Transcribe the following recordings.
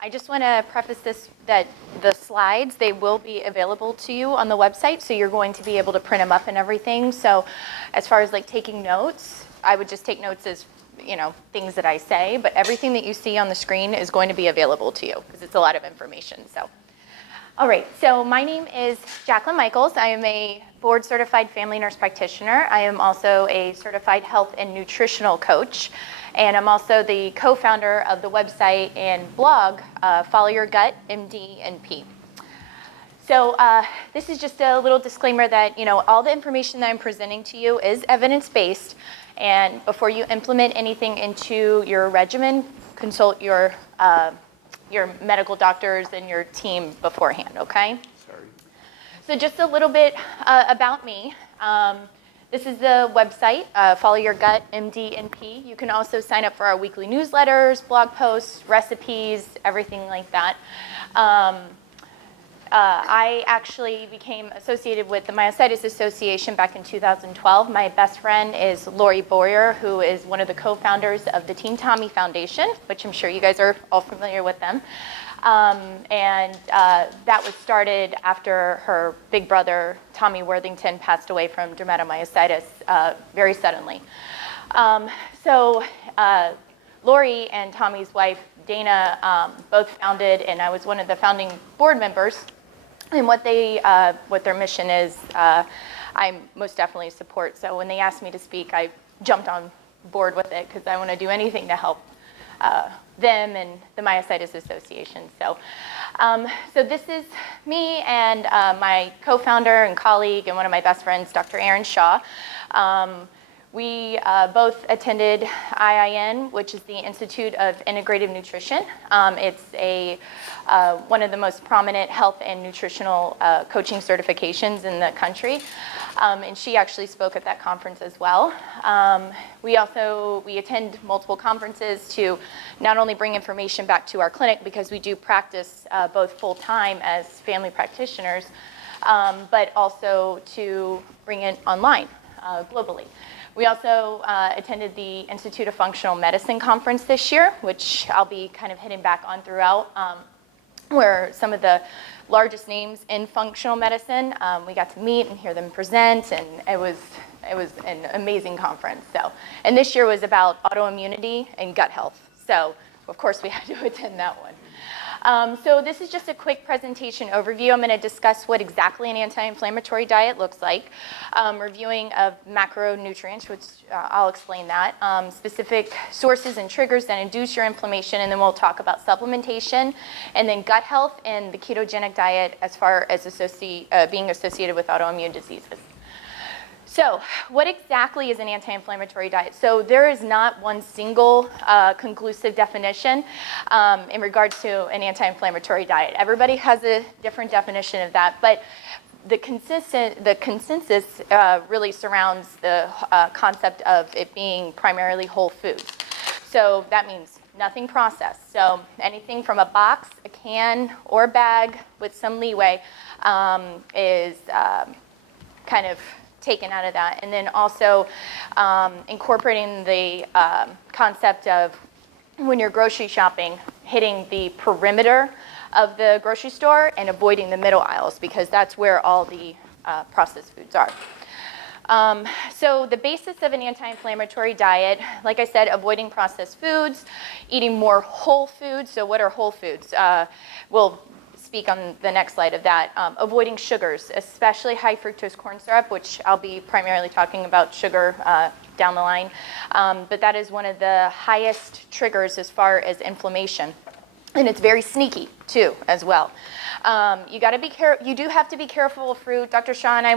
I just want to preface this that the slides, they will be available to you on the website, so you're going to be able to print them up and everything. So as far as like taking notes, I would just take notes as, you know, things that I say, but everything that you see on the screen is going to be available to you because it's a lot of information. So, all right, so my name is Jacilyn Mikels. I am a board certified family nurse practitioner. I am also a certified health and nutritional coach. And I'm also the co-founder of the website and blog, Follow Your Gut, MD and P. So this is just a little disclaimer that, you know, all the information that I'm presenting to you is evidence-based. And before you implement anything into your regimen, consult your medical doctors and your team beforehand, okay? Sorry. So just a little bit about me. This is the website, Follow Your Gut, MD and P. You can also sign up for our weekly newsletters, blog posts, recipes, everything like that. I actually became associated with the Myositis Association back in 2012. My best friend is Lori Boyer, who is one of the co-founders of the Team Tommy Foundation, which I'm sure you guys are all familiar with them. That was started after her big brother, Tommy Worthington, passed away from dermatomyositis very suddenly. Lori and Tommy's wife, Dana, both founded, and I was one of the founding board members. And what their mission is, I most definitely support. So when they asked me to speak, I jumped on board with it because I want to do anything to help them and the Myositis Association. So this is me and my co-founder and colleague and one of my best friends, Dr. Erin Shaw. We both attended IIN, which is the Institute of Integrative Nutrition. It's one of the most prominent health and nutritional coaching certifications in the country. And she actually spoke at that conference as well. We attend multiple conferences to not only bring information back to our clinic, because we do practice both full-time as family practitioners, but also to bring it online globally. We also attended the Institute of Functional Medicine conference this year, which I'll be kind of hitting back on throughout, where some of the largest names in functional medicine, we got to meet and hear them present, and it was an amazing conference. And this year was about autoimmunity and gut health. So of course we had to attend that one. So this is just a quick presentation overview. I'm going to discuss what exactly an anti-inflammatory diet looks like, reviewing of macronutrients, which I'll explain that, specific sources and triggers that induce your inflammation, and then we'll talk about supplementation, and then gut health and the ketogenic diet as far as being associated with autoimmune diseases. So what exactly is an anti-inflammatory diet? So there is not one single conclusive definition in regards to an anti-inflammatory diet. Everybody has a different definition of that, but the consensus really surrounds the concept of it being primarily whole foods. So that means nothing processed. So anything from a box, a can, or a bag with some leeway is kind of taken out of that. And then also incorporating the concept of when you're grocery shopping, hitting the perimeter of the grocery store and avoiding the middle aisles, because that's where all the processed foods are. So the basis of an anti-inflammatory diet, like I said, avoiding processed foods, eating more whole foods. So what are whole foods? We'll speak on the next slide of that. Avoiding sugars, especially high fructose corn syrup, which I'll be primarily talking about sugar down the line. But that is one of the highest triggers as far as inflammation. And it's very sneaky too, as well. You got to be careful. You do have to be careful of fruit. Dr. Shaw and I,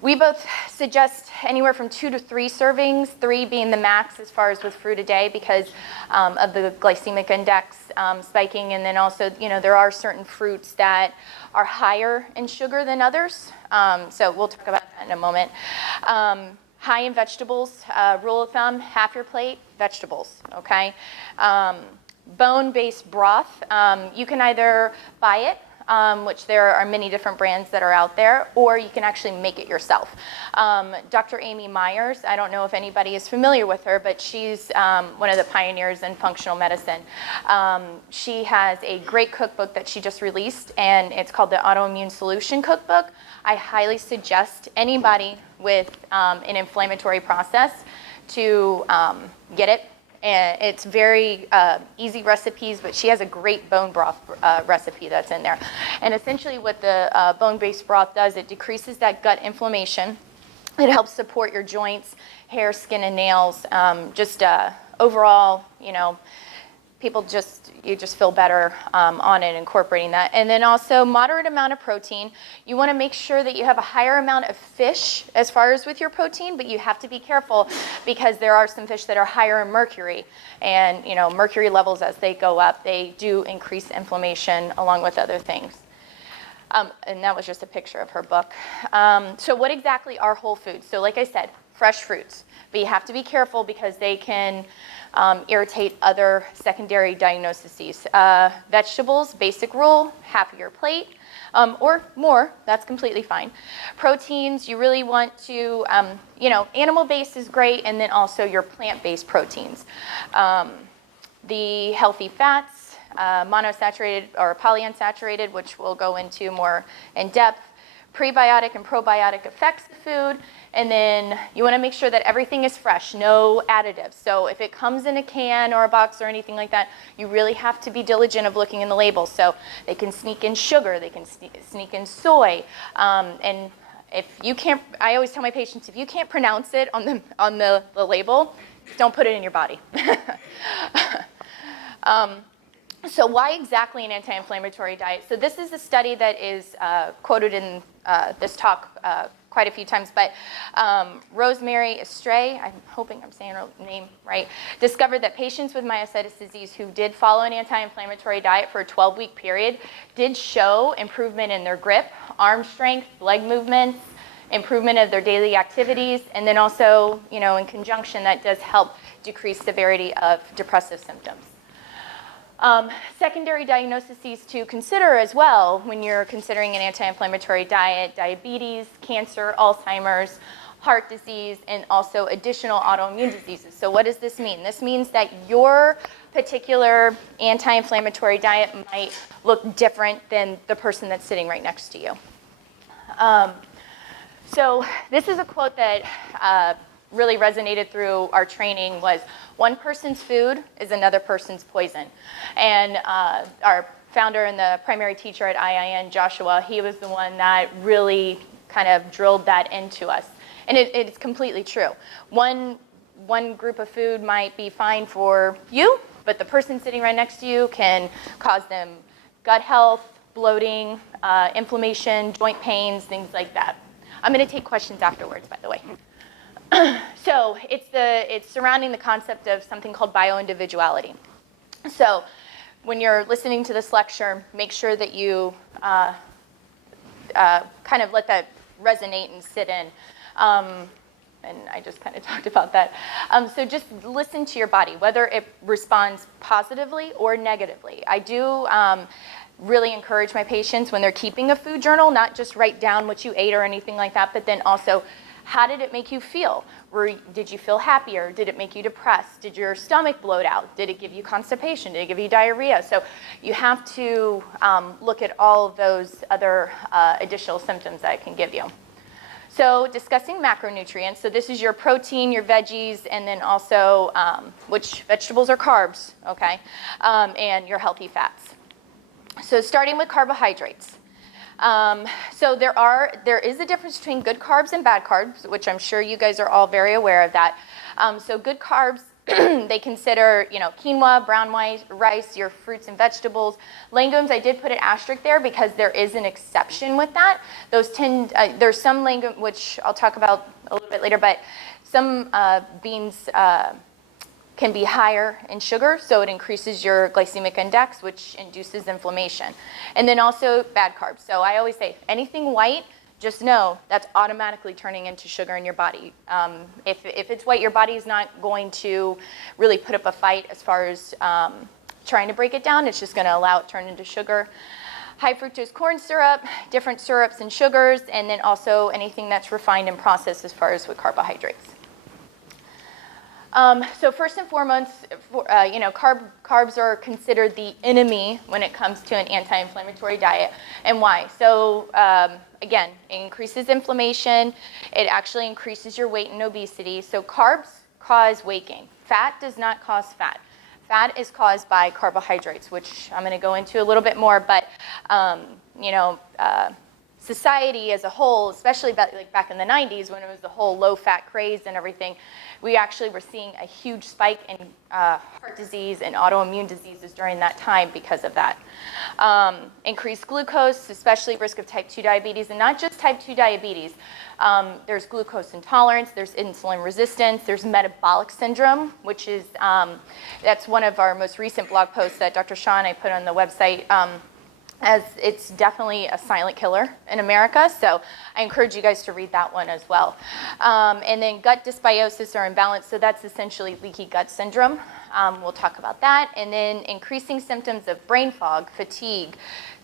we both suggest anywhere from 2 to 3 servings, 3 being the max as far as with fruit a day, because of the glycemic index spiking. And then also, you know, there are certain fruits that are higher in sugar than others. So we'll talk about that in a moment. High in vegetables, rule of thumb, half your plate, vegetables, okay? Bone-based broth, you can either buy it which there are many different brands that are out there, or you can actually make it yourself. Dr. Amy Myers, I don't know if anybody is familiar with her, but she's one of the pioneers in functional medicine. She has a great cookbook that she just released, and it's called the Autoimmune Solution Cookbook. I highly suggest anybody with an inflammatory process to get it. And it's very easy recipes, but she has a great bone broth recipe that's in there. And essentially what the bone-based broth does, it decreases that gut inflammation. It helps support your joints, hair, skin, and nails. Just overall, you know, you just feel better on it, incorporating that. And then also moderate amount of protein. You want to make sure that you have a higher amount of fish as far as with your protein, but you have to be careful because there are some fish that are higher in mercury. And you know, mercury levels as they go up, they do increase inflammation along with other things. And that was just a picture of her book. So what exactly are whole foods? So like I said, fresh fruits, but you have to be careful because they can irritate other secondary diagnoses. Vegetables, basic rule, half of your plate or more, that's completely fine. Proteins, you really want to, you know, animal-based is great, and then also your plant-based proteins. The healthy fats, monosaturated or polyunsaturated, which we'll go into more in depth, prebiotic and probiotic effects of food, and then you want to make sure that everything is fresh, no additives. So if it comes in a can or a box or anything like that, you really have to be diligent of looking in the label. So they can sneak in sugar, they can sneak in soy, and if you can't, I always tell my patients, if you can't pronounce it on the label, don't put it in your body. So why exactly an anti-inflammatory diet? So this is a study that is quoted in this talk quite a few times, but Rosemary Estray, I'm hoping I'm saying her name right, discovered that patients with myositis disease who did follow an anti-inflammatory diet for a 12-week period did show improvement in their grip, arm strength, leg movements, improvement of their daily activities, and then also, you know, in conjunction, that does help decrease severity of depressive symptoms. Secondary diagnoses to consider as well when you're considering an anti-inflammatory diet: diabetes, cancer, Alzheimer's, heart disease, and also additional autoimmune diseases. So what does this mean? This means that your particular anti-inflammatory diet might look different than the person that's sitting right next to you. So this is a quote that really resonated through our training was, one person's food is another person's poison. And our founder and the primary teacher at IIN, Joshua, he was the one that really kind of drilled that into us. And it's completely true. One group of food might be fine for you, but the person sitting right next to you can cause them gut health, bloating, inflammation, joint pains, things like that. I'm going to take questions afterwards, by the way. So it's surrounding the concept of something called bio-individuality. So when you're listening to this lecture, make sure that you kind of let that resonate and sit in. And I just kind of talked about that. So just listen to your body, whether it responds positively or negatively. I do really encourage my patients when they're keeping a food journal, not just write down what you ate or anything like that, but then also, how did it make you feel? Did you feel happier? Did it make you depressed? Did your stomach bloat out? Did it give you constipation? Did it give you diarrhea? So you have to look at all of those other additional symptoms that it can give you. So discussing macronutrients. So this is your protein, your veggies, and then also which vegetables are carbs, okay? And your healthy fats. So starting with carbohydrates. So there is a difference between good carbs and bad carbs, which I'm sure you guys are all very aware of that. So good carbs, they consider, you know, quinoa, brown rice, your fruits and vegetables. Legumes, I did put an asterisk there because there is an exception with that. Those there's some legumes, which I'll talk about a little bit later, but some beans can be higher in sugar, so it increases your glycemic index, which induces inflammation. And then also bad carbs. So I always say, anything white, just know that's automatically turning into sugar in your body. If it's white, your body is not going to really put up a fight as far as trying to break it down. It's just going to allow it to turn into sugar. High fructose corn syrup, different syrups and sugars, and then also anything that's refined and processed as far as with carbohydrates. So first and foremost, carbs are considered the enemy when it comes to an anti-inflammatory diet. And why? So again, it increases inflammation. It actually increases your weight and obesity. So carbs cause weight gain. Fat does not cause fat. Fat is caused by carbohydrates, which I'm going to go into a little bit more. But society as a whole, especially back in the 90s when it was the whole low-fat craze and everything, we actually were seeing a huge spike in heart disease and autoimmune diseases during that time because of that. Increased glucose, especially risk of type 2 diabetes, and not just type 2 diabetes. There's glucose intolerance, there's insulin resistance, there's metabolic syndrome, which is, that's one of our most recent blog posts that Dr. Shaw and I put on the website, as it's definitely a silent killer in America, so I encourage you guys to read that one as well. And then gut dysbiosis or imbalance, so that's essentially leaky gut syndrome. We'll talk about that. And then increasing symptoms of brain fog, fatigue,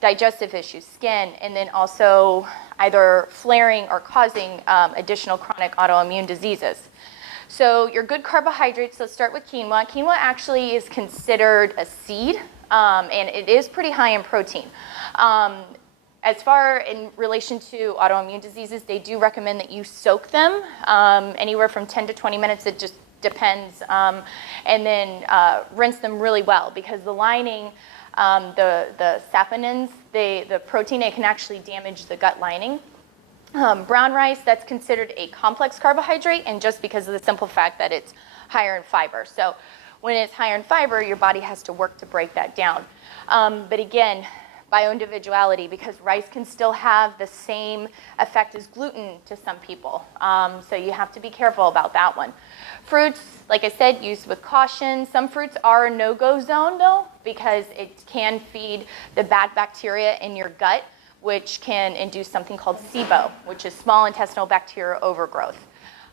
digestive issues, skin, and then also either flaring or causing additional chronic autoimmune diseases. So your good carbohydrates, let's start with quinoa. Quinoa actually is considered a seed, and it is pretty high in protein. As far in relation to autoimmune diseases, they do recommend that you soak them anywhere from 10 to 20 minutes. It just depends. And then rinse them really well because the lining, the saponins, the protein, it can actually damage the gut lining. Brown rice, that's considered a complex carbohydrate, and just because of the simple fact that it's higher in fiber. So when it's higher in fiber, your body has to work to break that down. But again, bio-individuality, because rice can still have the same effect as gluten to some people. So you have to be careful about that one. Fruits, like I said, used with caution. Some fruits are a no-go zone, though, because it can feed the bad bacteria in your gut, which can induce something called SIBO, which is small intestinal bacterial overgrowth.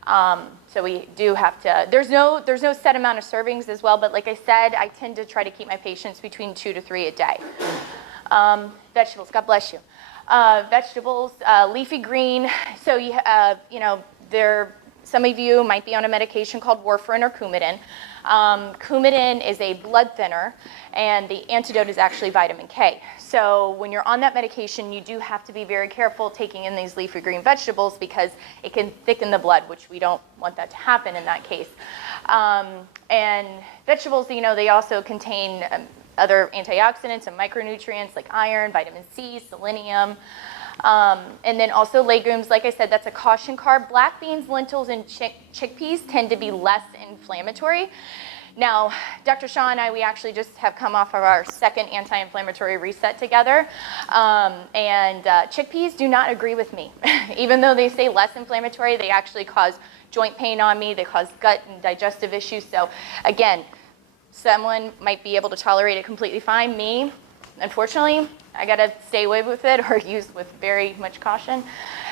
So we do have to, there's no set amount of servings as well, but like I said, I tend to try to keep my patients between 2 to 3 a day. Vegetables, God bless you. Vegetables, leafy green, so some of you might be on a medication called warfarin or Coumadin. Coumadin is a blood thinner, and the antidote is actually vitamin K. So when you're on that medication, you do have to be very careful taking in these leafy green vegetables because it can thicken the blood, which we don't want that to happen in that case. And vegetables, they also contain other antioxidants and micronutrients like iron, vitamin C, selenium. And then also legumes, like I said, that's a caution carb. Black beans, lentils, and chickpeas tend to be less inflammatory. Now, Dr. Shaw and I, we actually just have come off of our second anti-inflammatory reset together, and chickpeas do not agree with me. Even though they say less inflammatory, they actually cause joint pain on me, they cause gut and digestive issues. So again, someone might be able to tolerate it completely fine. Me, unfortunately, I gotta stay away with it or use with very much caution.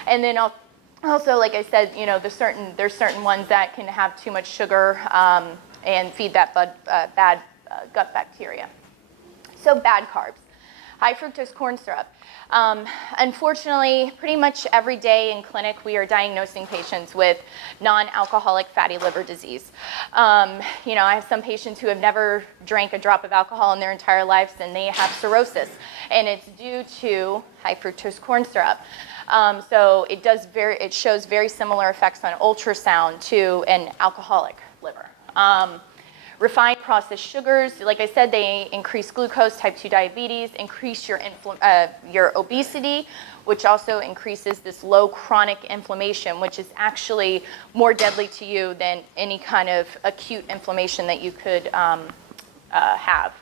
And then also, like I said, there's certain ones that can have too much sugar and feed that bad gut bacteria. So bad carbs, high fructose corn syrup. Unfortunately, pretty much every day in clinic, we are diagnosing patients with non-alcoholic fatty liver disease. I have some patients who have never drank a drop of alcohol in their entire lives, and they have cirrhosis, and it's due to high fructose corn syrup. So it shows very similar effects on ultrasound to an alcoholic liver. Refined processed sugars, like I said, they increase glucose, type 2 diabetes, increase your obesity, which also increases this low chronic inflammation, which is actually more deadly to you than any kind of acute inflammation that you could have.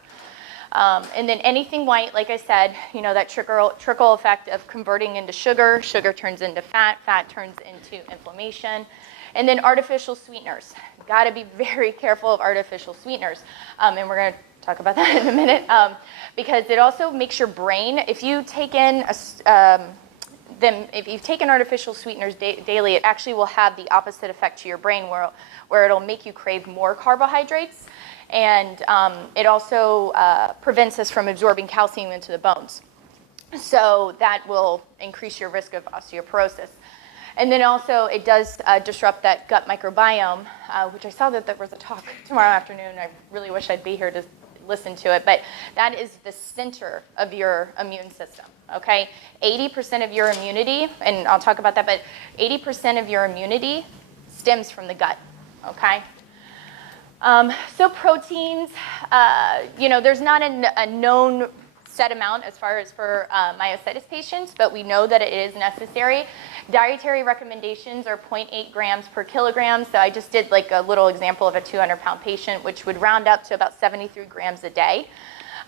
And then anything white, like I said, that trickle effect of converting into sugar, sugar turns into fat, fat turns into inflammation. And then artificial sweeteners. Got to be very careful of artificial sweeteners. And we're going to talk about that in a minute. Because it also makes your brain, if you take in if you've taken artificial sweeteners daily, it actually will have the opposite effect to your brain where it'll make you crave more carbohydrates. And it also prevents us from absorbing calcium into the bones. So that will increase your risk of osteoporosis. And then also it does disrupt that gut microbiome, which I saw that there was a talk tomorrow afternoon. I really wish I'd be here to listen to it, but that is the center of your immune system, okay? 80% of your immunity, and I'll talk about that, but 80% of your immunity stems from the gut, okay? So proteins, there's not a known set amount as far as for myositis patients, but we know that it is necessary. Dietary recommendations are 0.8 grams per kilogram. So I just did like a little example of a 200-pound patient, which would round up to about 73 grams a day.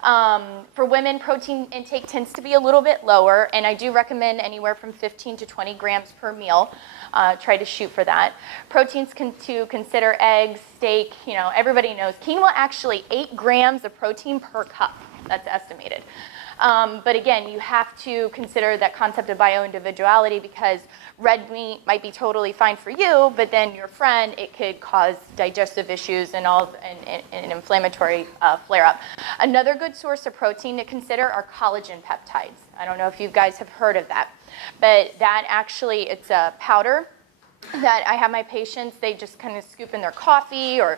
For women, protein intake tends to be a little bit lower, and I do recommend anywhere from 15 to 20 grams per meal. Try to shoot for that. Proteins to consider eggs, steak, everybody knows. Quinoa actually 8 grams of protein per cup. That's estimated. But again, you have to consider that concept of bio-individuality, because red meat might be totally fine for you, but then your friend, it could cause digestive issues and an inflammatory flare-up. Another good source of protein to consider are collagen peptides. I don't know if you guys have heard of that, but that actually, it's a powder that I have my patients, they just kind of scoop in their coffee or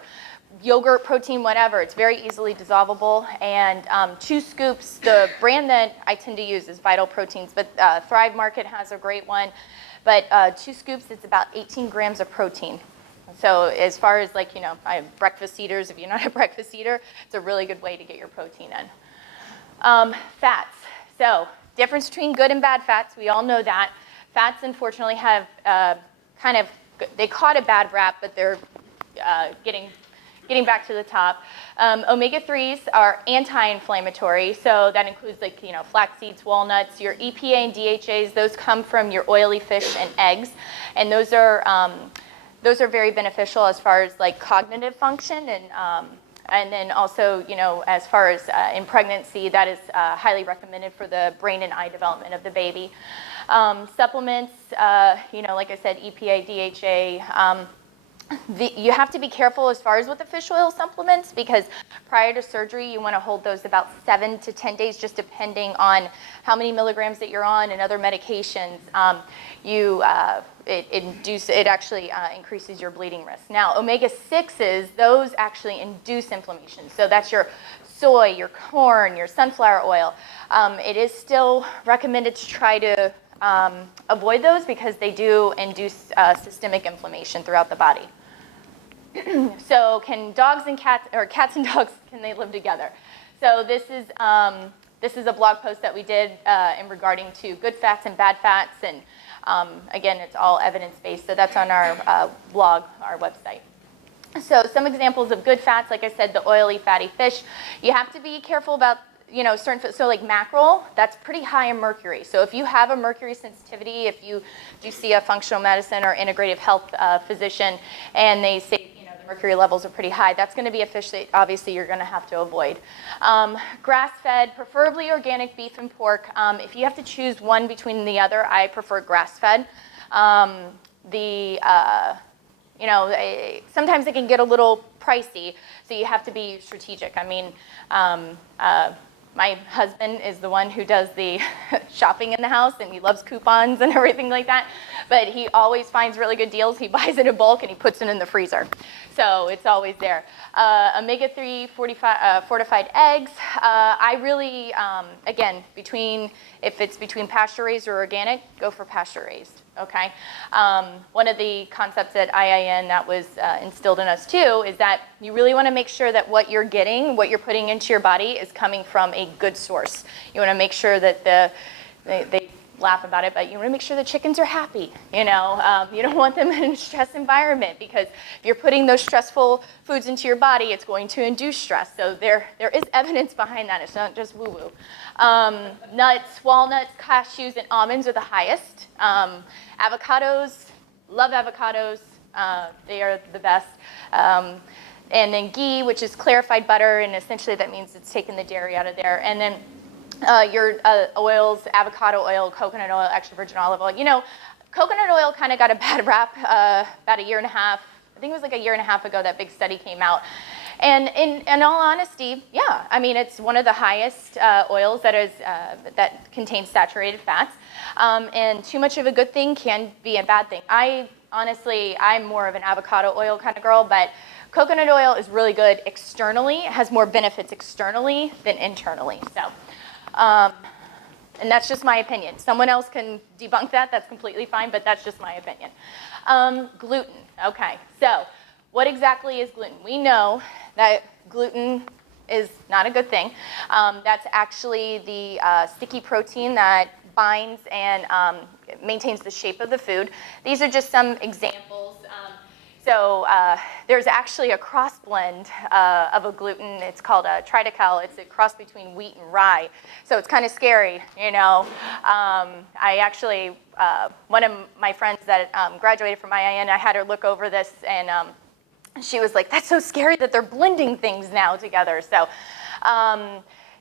yogurt, protein, whatever. It's very easily dissolvable. And 2 scoops, the brand that I tend to use is Vital Proteins, but Thrive Market has a great one. But 2 scoops, it's about 18 grams of protein. So as far as I have breakfast eaters, if you're not a breakfast eater, it's a really good way to get your protein in. Fats. So difference between good and bad fats, we all know that. Fats, unfortunately, have they caught a bad rap, but they're getting back to the top. Omega-3s are anti-inflammatory, so that includes flax seeds, walnuts. Your EPA and DHAs, those come from your oily fish and eggs, and those are very beneficial as far as cognitive function, and then also as far as in pregnancy, that is highly recommended for the brain and eye development of the baby. Supplements, like I said, EPA, DHA. You have to be careful as far as with the fish oil supplements, because prior to surgery, you want to hold those about 7 to 10 days, just depending on how many milligrams that you're on and other medications. It actually increases your bleeding risk. Now, omega-6s, those actually induce inflammation. So that's your soy, your corn, your sunflower oil. It is still recommended to try to avoid those, because they do induce systemic inflammation throughout the body. So can dogs and cats, or cats and dogs, can they live together? So this is a blog post that we did in regarding to good fats and bad fats, and again, it's all evidence-based, so that's on our blog, our website. So some examples of good fats, like I said, the oily, fatty fish. You have to be careful about certain, so like mackerel, that's pretty high in mercury. So if you have a mercury sensitivity, if you do see a functional medicine or integrative health physician, and they say the mercury levels are pretty high, that's going to be a fish that obviously you're going to have to avoid. Grass-fed, preferably organic beef and pork. If you have to choose one between the other, I prefer grass-fed. Sometimes it can get a little pricey, so you have to be strategic. I mean, my husband is the one who does the shopping in the house, and he loves coupons and everything like that, but he always finds really good deals. He buys it in bulk and he puts it in the freezer, so it's always there. Omega-3 fortified eggs. I really, again, if it's between pasture-raised or organic, go for pasture-raised, okay? One of the concepts at IIN that was instilled in us too is that you really want to make sure that what you're getting, what you're putting into your body, is coming from a good source. You want to make sure that they laugh about it, but you want to make sure the chickens are happy. You don't want them in a stress environment, because if you're putting those stressful foods into your body, it's going to induce stress. So there is evidence behind that. It's not just woo-woo. Nuts, walnuts, cashews, and almonds are the highest. Avocados, love avocados. They are the best. And then ghee, which is clarified butter, and essentially that means it's taking the dairy out of there. And then your oils, avocado oil, coconut oil, extra virgin olive oil. Coconut oil kind of got a bad rap about a year and a half. I think it was like a year and a half ago that big study came out. And in all honesty, yeah, I mean, it's one of the highest oils that contains saturated fats. And too much of a good thing can be a bad thing. I'm more of an avocado oil kind of girl, but coconut oil is really good externally. It has more benefits externally than internally. So, and that's just my opinion. Someone else can debunk that. That's completely fine, but that's just my opinion. Gluten. Okay, so what exactly is gluten? We know that gluten is not a good thing. That's actually the sticky protein that binds and maintains the shape of the food. These are just some examples. So there's actually a cross blend of a gluten. It's called a triticale. It's a cross between wheat and rye. So it's kind of scary, you know. I actually, one of my friends that graduated from IIN, I had her look over this, and she was like, that's so scary that they're blending things now together. So,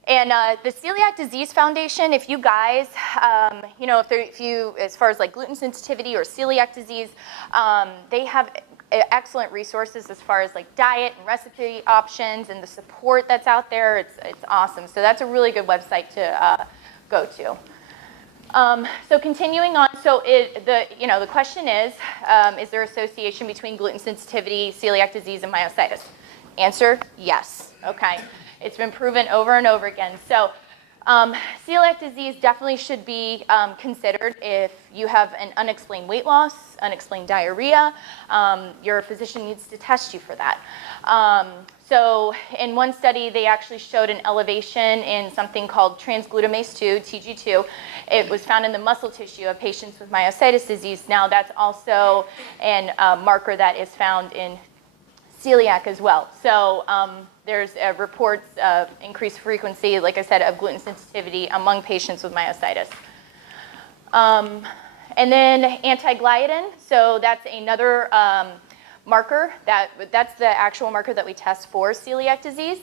the Celiac Disease Foundation, if you guys, you know, if you, as far as like gluten sensitivity or celiac disease, they have excellent resources as far as like diet and recipe options and the support that's out there. It's awesome. So that's a really good website to go to. So continuing on, so the question is there association between gluten sensitivity, celiac disease, and myositis? Answer, yes. Okay. It's been proven over and over again. So celiac disease definitely should be considered if you have an unexplained weight loss, unexplained diarrhea. Your physician needs to test you for that. So in one study, they actually showed an elevation in something called transglutamase 2, TG2. It was found in the muscle tissue of patients with myositis disease. Now that's also a marker that is found in celiac as well. So there's reports of increased frequency, like I said, of gluten sensitivity among patients with myositis. And then anti-gliadin, so that's another marker, that's the actual marker that we test for celiac disease.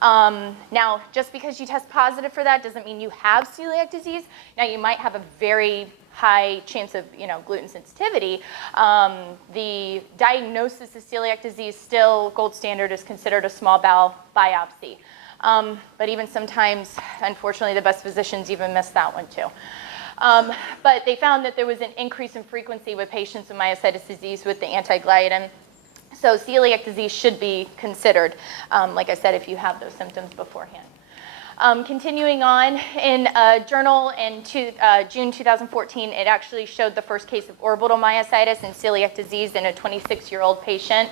Now, just because you test positive for that doesn't mean you have celiac disease. Now, you might have a very high chance of, gluten sensitivity. The diagnosis of celiac disease, still gold standard, is considered a small bowel biopsy. But even sometimes, unfortunately, the best physicians even miss that one too. But they found that there was an increase in frequency with patients with myositis disease with the anti-gliadin. So celiac disease should be considered, like I said, if you have those symptoms beforehand. Continuing on, in a journal in June 2014, it actually showed the first case of orbital myositis and celiac disease in a 26-year-old patient.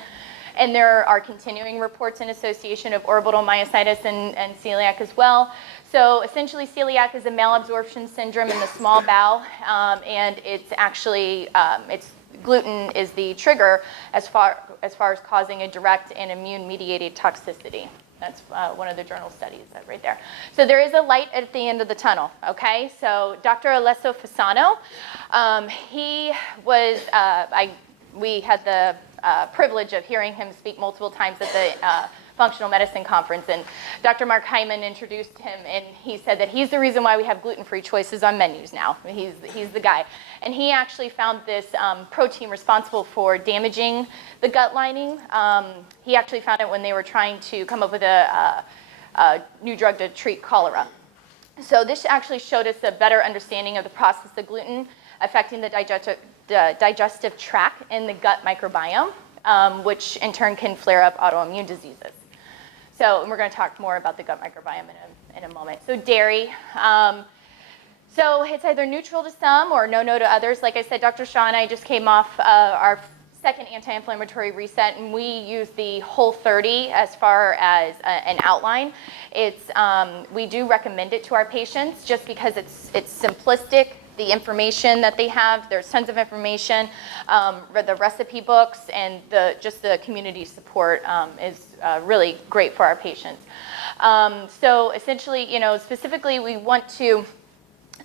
And there are continuing reports in association of orbital myositis and celiac as well. So essentially, celiac is a malabsorption syndrome in the small bowel, and it's actually, gluten is the trigger as far as causing a direct and immune-mediated toxicity. That's one of the journal studies right there. So there is a light at the end of the tunnel, okay? So Dr. Alessio Fasano, he was, we had the privilege of hearing him speak multiple times at the functional medicine conference, and Dr. Mark Hyman introduced him, and he said that he's the reason why we have gluten-free choices on menus now. He's the guy. And he actually found this protein responsible for damaging the gut lining. He actually found it when they were trying to come up with a new drug to treat cholera. So this actually showed us a better understanding of the process of gluten affecting the digestive tract and the gut microbiome, which in turn can flare up autoimmune diseases. So, and we're going to talk more about the gut microbiome in a moment. So dairy. So it's either neutral to some or no to others. Like I said, Dr. Shaw and I just came off our second anti-inflammatory reset, and we use the Whole30 as far as an outline. We do recommend it to our patients just because it's simplistic. The information that they have, there's tons of information. The recipe books and just the community support is really great for our patients. So essentially, specifically, we want to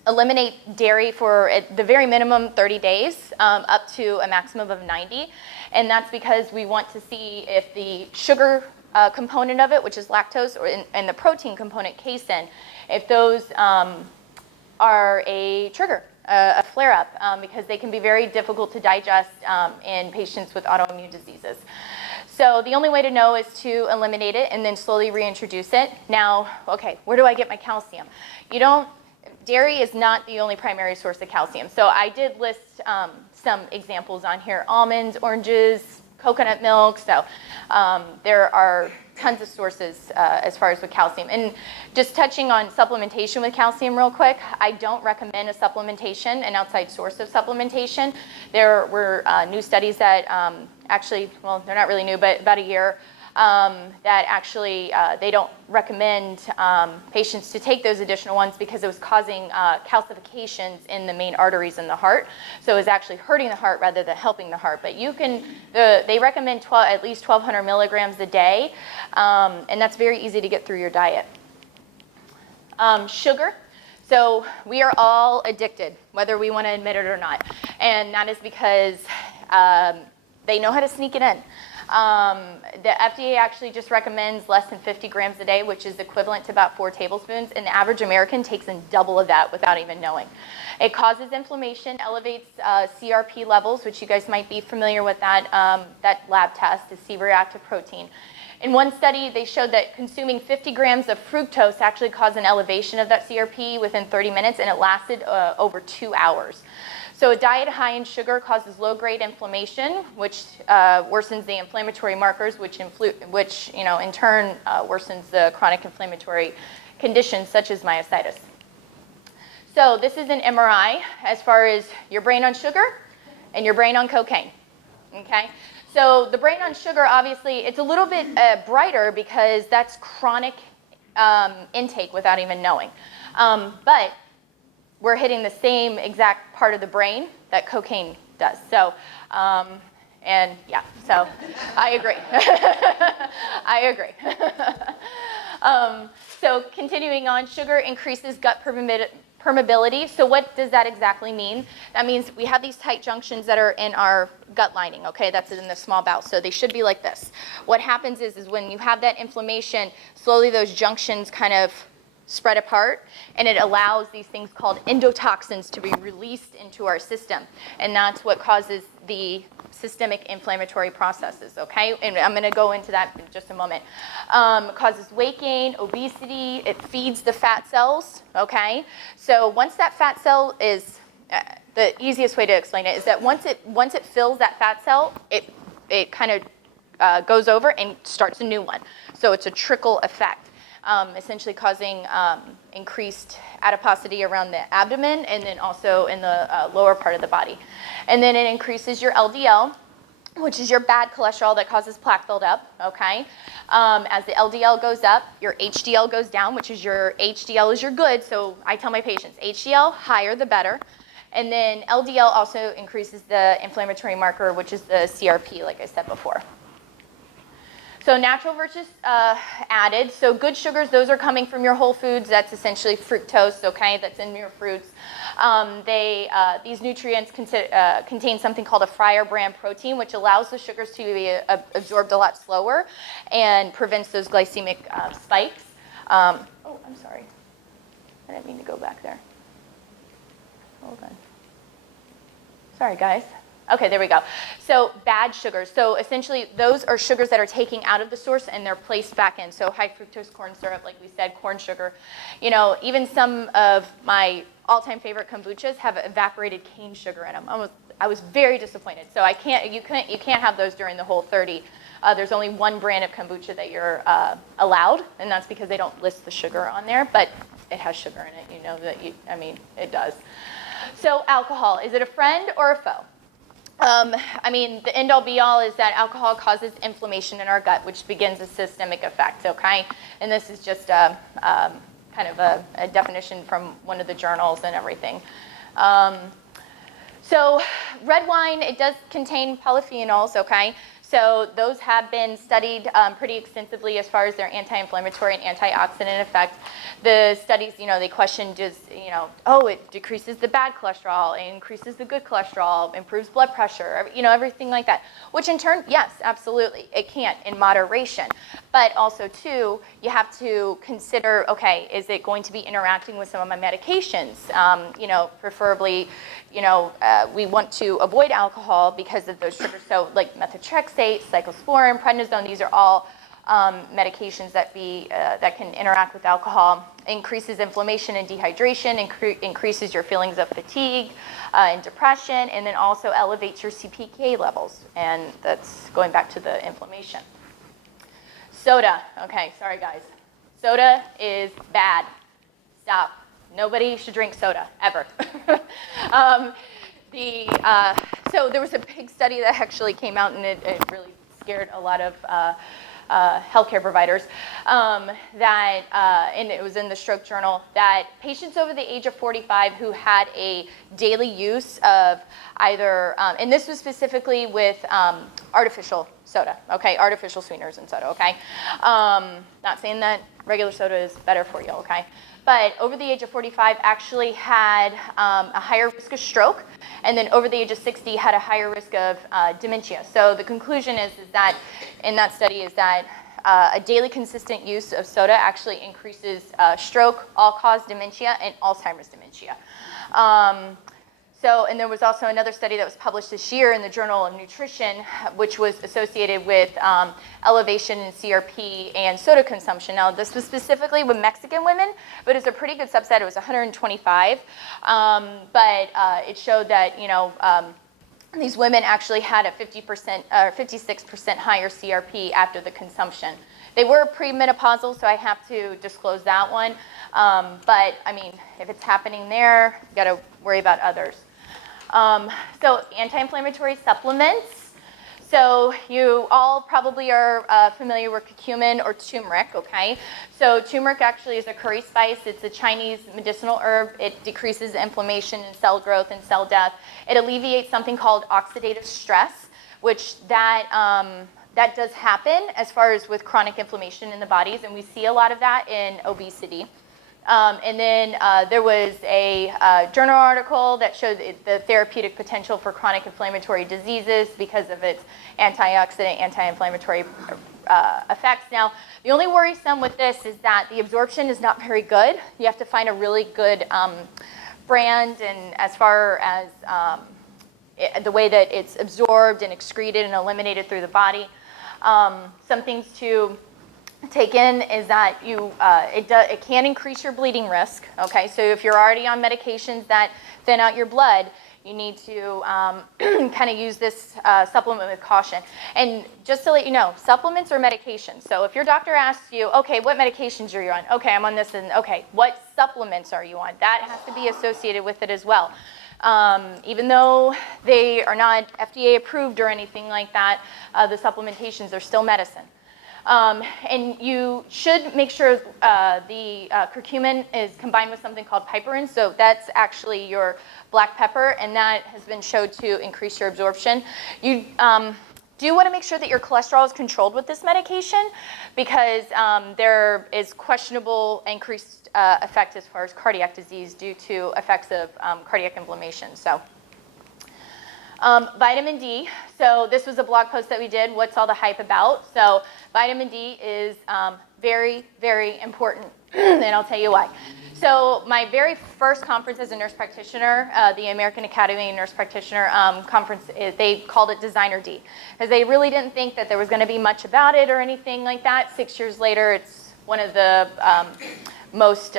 eliminate dairy for at the very minimum 30 days, up to a maximum of 90. And that's because we want to see if the sugar component of it, which is lactose, and the protein component, casein, if those are a trigger, a flare-up, because they can be very difficult to digest in patients with autoimmune diseases. So the only way to know is to eliminate it and then slowly reintroduce it. Now, okay, where do I get my calcium? Dairy is not the only primary source of calcium. So I did list some examples on here: almonds, oranges, coconut milk. So there are tons of sources as far as with calcium. And just touching on supplementation with calcium real quick, I don't recommend a supplementation, an outside source of supplementation. There were new studies that actually, well, they're not really new, but about a year, that actually they don't recommend patients to take those additional ones because it was causing calcifications in the main arteries in the heart. So it was actually hurting the heart rather than helping the heart. But they recommend at least 1,200 milligrams a day, and that's very easy to get through your diet. Sugar. So we are all addicted, whether we want to admit it or not. And that is because they know how to sneak it in. The FDA actually just recommends less than 50 grams a day, which is equivalent to about 4 tablespoons, and the average American takes in double of that without even knowing. It causes inflammation, elevates CRP levels, which you guys might be familiar with that lab test, the C-reactive protein. In one study, they showed that consuming 50 grams of fructose actually caused an elevation of that CRP within 30 minutes, and it lasted over 2 hours. So a diet high in sugar causes low-grade inflammation, which worsens the inflammatory markers, which in turn worsens the chronic inflammatory conditions such as myositis. So this is an MRI as far as your brain on sugar and your brain on cocaine. Okay. So the brain on sugar, obviously, it's a little bit brighter because that's chronic intake without even knowing. But we're hitting the same exact part of the brain that cocaine does. So, and yeah, so I agree. I agree. So continuing on, sugar increases gut permeability. So what does that exactly mean? That means we have these tight junctions that are in our gut lining, okay? That's in the small bowel. So they should be like this. What happens is when you have that inflammation, slowly those junctions kind of spread apart, and it allows these things called endotoxins to be released into our system. And that's what causes the systemic inflammatory processes, okay? And I'm gonna go into that in just a moment. Causes weight gain, obesity, it feeds the fat cells, okay? So once that fat cell is, the easiest way to explain it is that once it fills that fat cell, it kind of goes over and starts a new one. So it's a trickle effect. Essentially causing increased adiposity around the abdomen and then also in the lower part of the body. And then it increases your LDL, which is your bad cholesterol that causes plaque buildup, okay? As the LDL goes up, your HDL goes down, which is your HDL is your good. So I tell my patients, HDL, higher the better. And then LDL also increases the inflammatory marker, which is the CRP, like I said before. So natural versus added. So good sugars, those are coming from your whole foods. That's essentially fructose, okay, that's in your fruits. These nutrients contain something called a Fryer-Brand protein, which allows the sugars to be absorbed a lot slower and prevents those glycemic spikes. Oh, I'm sorry. I didn't mean to go back there. Hold on. Sorry, guys. Okay, there we go. So bad sugars. So essentially, those are sugars that are taken out of the source and they're placed back in. So high fructose corn syrup, like we said, corn sugar. You know, even some of my all-time favorite kombuchas have evaporated cane sugar in them. I was very disappointed. So you can't have those during the whole 30. There's only one brand of kombucha that you're allowed, and that's because they don't list the sugar on there, but it has sugar in it. You know that it does. So alcohol, is it a friend or a foe? The end-all be-all is that alcohol causes inflammation in our gut, which begins a systemic effect, okay? And this is just kind of a definition from one of the journals and everything. So red wine, it does contain polyphenols, okay? So those have been studied pretty extensively as far as their anti-inflammatory and antioxidant effect. The studies, they questioned just, it decreases the bad cholesterol, it increases the good cholesterol, improves blood pressure, everything like that. Which in turn, yes, absolutely, it can in moderation. But also too, you have to consider, okay, is it going to be interacting with some of my medications? Preferably, we want to avoid alcohol because of those triggers. So like methotrexate, methylphosphate, cyclosporin, prednisone. These are all medications that can interact with alcohol. Increases inflammation and dehydration, increases your feelings of fatigue and depression, and then also elevates your CPK levels. And that's going back to the inflammation. Soda. Okay, sorry guys. Soda is bad. Stop. Nobody should drink soda, ever. So there was a big study that actually came out, and it really scared a lot of healthcare providers, and it was in the Stroke Journal, that patients over the age of 45 who had a daily use of either, and this was specifically with artificial soda, okay, artificial sweeteners in soda, okay? Not saying that regular soda is better for you, okay? But over the age of 45 actually had a higher risk of stroke, and then over the age of 60 had a higher risk of dementia. So the conclusion is that in that study is that a daily consistent use of soda actually increases stroke, all-cause dementia, and Alzheimer's dementia. And there was also another study that was published this year in the Journal of Nutrition, which was associated with elevation in CRP and soda consumption. Now, this was specifically with Mexican women, but it's a pretty good subset. It was 125. But it showed that, these women actually had a 50% or 56% higher CRP after the consumption. They were premenopausal, so I have to disclose that one. But, I mean, if it's happening there, you got to worry about others. So anti-inflammatory supplements. So you all probably are familiar with curcumin or turmeric, okay? So turmeric actually is a curry spice. It's a Chinese medicinal herb. It decreases inflammation and cell growth and cell death. It alleviates something called oxidative stress, which that does happen as far as with chronic inflammation in the bodies, and we see a lot of that in obesity. And then there was a journal article that showed the therapeutic potential for chronic inflammatory diseases because of its antioxidant, anti-inflammatory effects. Now, the only worrisome with this is that the absorption is not very good. You have to find a really good brand, and as far as the way that it's absorbed and excreted and eliminated through the body. Some things to take in is that it can increase your bleeding risk. Okay, so if you're already on medications that thin out your blood, you need to kind of use this supplement with caution. And just to let you know, supplements are medications. So if your doctor asks you, okay, what medications are you on? Okay, I'm on this, and okay, what supplements are you on? That has to be associated with it as well. Even though they are not FDA approved or anything like that, the supplementations are still medicine. And you should make sure the curcumin is combined with something called piperine. So that's actually your black pepper, and that has been shown to increase your absorption. You do want to make sure that your cholesterol is controlled with this medication, because there is questionable increased effect as far as cardiac disease due to effects of cardiac inflammation. So. Vitamin D. So this was a blog post that we did. What's all the hype about? So vitamin D is very, very important, and I'll tell you why. So my very first conference as a nurse practitioner, the American Academy of Nurse Practitioner conference, they called it Designer D, because they really didn't think that there was going to be much about it or anything like that. 6 years later, it's one of the most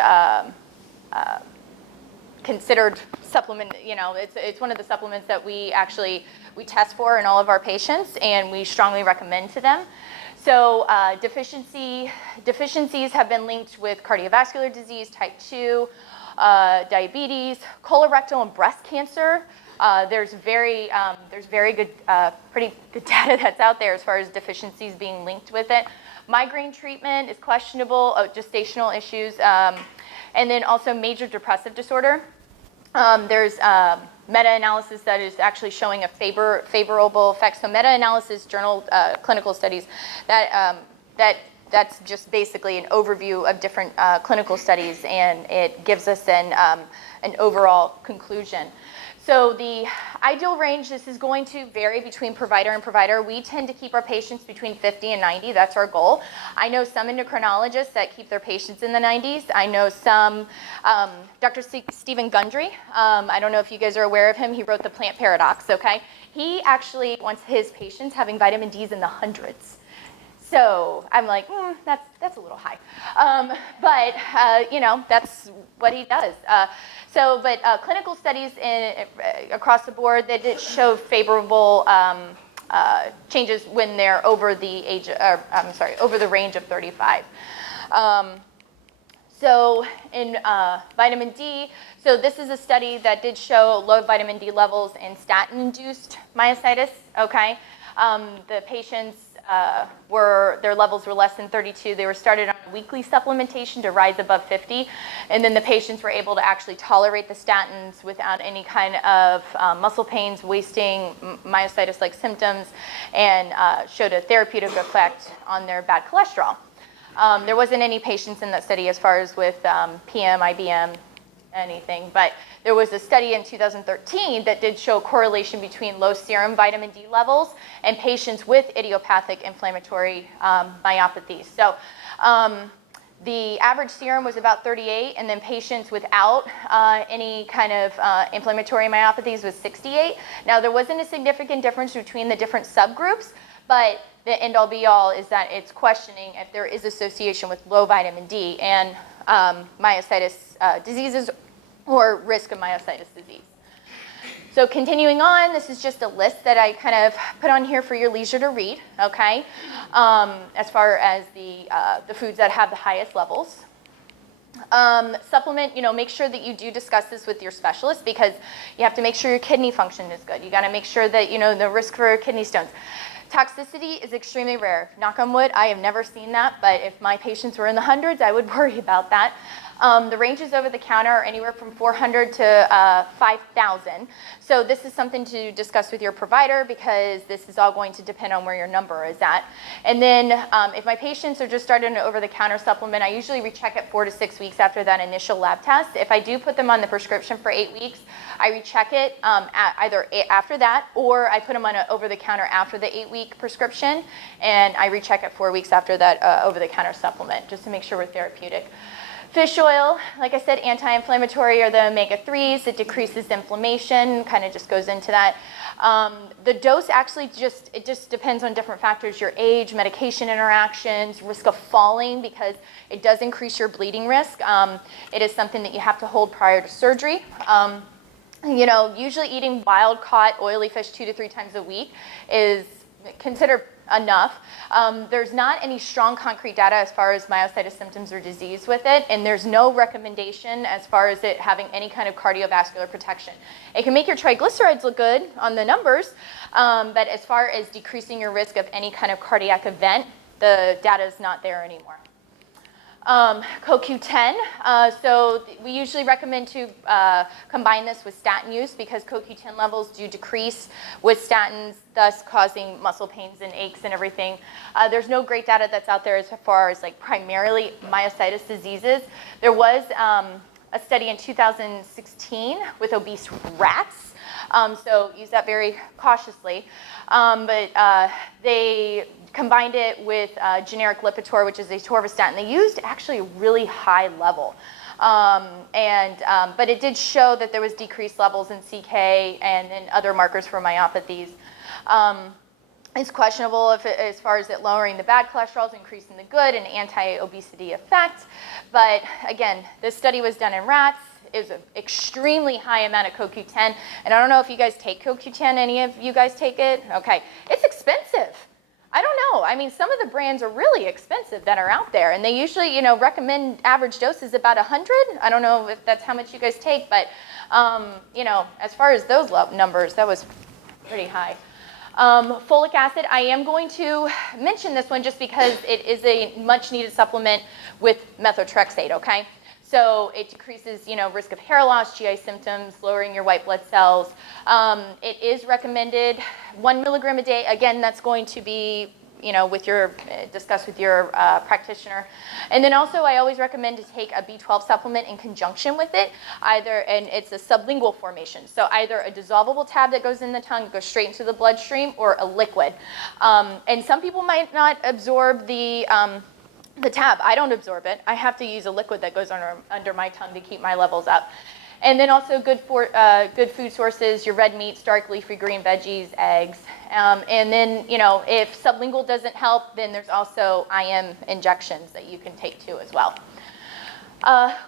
considered supplement, it's one of the supplements that we test for in all of our patients, and we strongly recommend to them. So deficiencies have been linked with cardiovascular disease, type 2, diabetes, colorectal and breast cancer. There's very good, pretty good data that's out there as far as deficiencies being linked with it. Migraine treatment is questionable, gestational issues, and then also major depressive disorder. There's meta-analysis that is actually showing a favorable effect. So meta-analysis journal clinical studies, that's just basically an overview of different clinical studies, and it gives us an overall conclusion. So the ideal range, this is going to vary between provider and provider. We tend to keep our patients between 50 and 90. That's our goal. I know some endocrinologists that keep their patients in the 90s. I know some, Dr. Stephen Gundry, I don't know if you guys are aware of him. He wrote The Plant Paradox, okay? he actually wants his patients having vitamin D's in the hundreds. So I'm like, that's a little high. But you know, that's what he does. But clinical studies across the board, they did show favorable changes when they're over the age, over the range of 35. So in vitamin D, so this is a study that did show low vitamin D levels in statin-induced myositis, okay? The patients their levels were less than 32. They were started on weekly supplementation to rise above 50. And then the patients were able to actually tolerate the statins without any kind of muscle pains, wasting, myositis-like symptoms, and showed a therapeutic effect on their bad cholesterol. There wasn't any patients in that study as far as with PM, IBM, anything, but there was a study in 2013 that did show a correlation between low serum vitamin D levels and patients with idiopathic inflammatory myopathy. So the average serum was about 38, and then patients without any kind of inflammatory myopathies was 68. Now, there wasn't a significant difference between the different subgroups, but the end-all be-all is that it's questioning if there is association with low vitamin D and myositis diseases or risk of myositis disease. So continuing on, this is just a list that I kind of put on here for your leisure to read, okay? As far as the foods that have the highest levels. Supplement, make sure that you do discuss this with your specialist, because you have to make sure your kidney function is good. You gotta make sure that, the risk for kidney stones. Toxicity is extremely rare. Knock on wood, I have never seen that, but if my patients were in the hundreds, I would worry about that. The ranges over the counter are anywhere from 400 to 5,000. So this is something to discuss with your provider, because this is all going to depend on where your number is at. And then if my patients are just starting an over-the-counter supplement, I usually recheck it 4 to 6 weeks after that initial lab test. If I do put them on the prescription for 8 weeks, I recheck it either after that, or I put them on an over-the-counter after the 8-week prescription, and I recheck it 4 weeks after that over-the-counter supplement, just to make sure we're therapeutic. Fish oil, like I said, anti-inflammatory are the omega-3s. It decreases inflammation, kind of just goes into that. The dose actually just depends on different factors: your age, medication interactions, risk of falling, because it does increase your bleeding risk. It is something that you have to hold prior to surgery. Usually eating wild-caught oily fish 2 to 3 times a week is considered enough. There's not any strong concrete data as far as myositis symptoms or disease with it, and there's no recommendation as far as it having any kind of cardiovascular protection. It can make your triglycerides look good on the numbers, but as far as decreasing your risk of any kind of cardiac event, the data is not there anymore. CoQ10, so we usually recommend to combine this with statin use, because CoQ10 levels do decrease with statins, thus causing muscle pains and aches and everything. There's no great data that's out there as far as primarily myositis diseases. There was a study in 2016 with obese rats, so use that very cautiously. But they combined it with generic Lipitor, which is a atorvastatin. They used actually a really high level. But it did show that there was decreased levels in CK and in other markers for myopathies. It's questionable as far as it lowering the bad cholesterol is increasing the good and anti-obesity effect. But again, this study was done in rats. It was an extremely high amount of CoQ10. And I don't know if you guys take CoQ10. Any of you guys take it? Okay. It's expensive. I don't know. I mean, some of the brands are really expensive that are out there, and they usually, recommend average doses about 100. I don't know if that's how much you guys take, but, as far as those numbers, that was pretty high. Folic acid, I am going to mention this one just because it is a much needed supplement with methotrexate, okay? So it decreases, risk of hair loss, GI symptoms, lowering your white blood cells. It is recommended 1 milligram a day. Again, that's going to be, discuss with your practitioner. And then also, I always recommend to take a B12 supplement in conjunction with it, and it's a sublingual formation. So either a dissolvable tab that goes in the tongue, goes straight into the bloodstream, or a liquid. And some people might not absorb the tab. I don't absorb it. I have to use a liquid that goes under my tongue to keep my levels up. And then also good food sources, your red meats, dark leafy green veggies, eggs. And then, if sublingual doesn't help, then there's also IM injections that you can take too as well.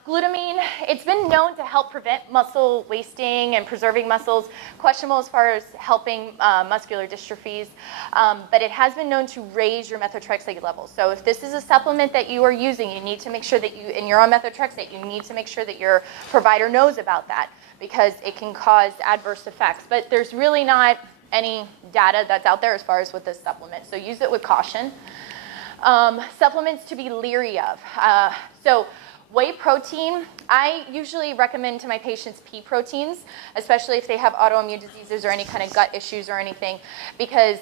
Glutamine, it's been known to help prevent muscle wasting and preserving muscles, questionable as far as helping muscular dystrophies, but it has been known to raise your methotrexate levels. So if this is a supplement that you are using, you need to make sure that and you're on methotrexate, you need to make sure that your provider knows about that because it can cause adverse effects. But there's really not any data that's out there as far as with this supplement, so use it with caution. Supplements to be leery of. Whey protein, I usually recommend to my patients pea proteins, especially if they have autoimmune diseases or any kind of gut issues or anything, because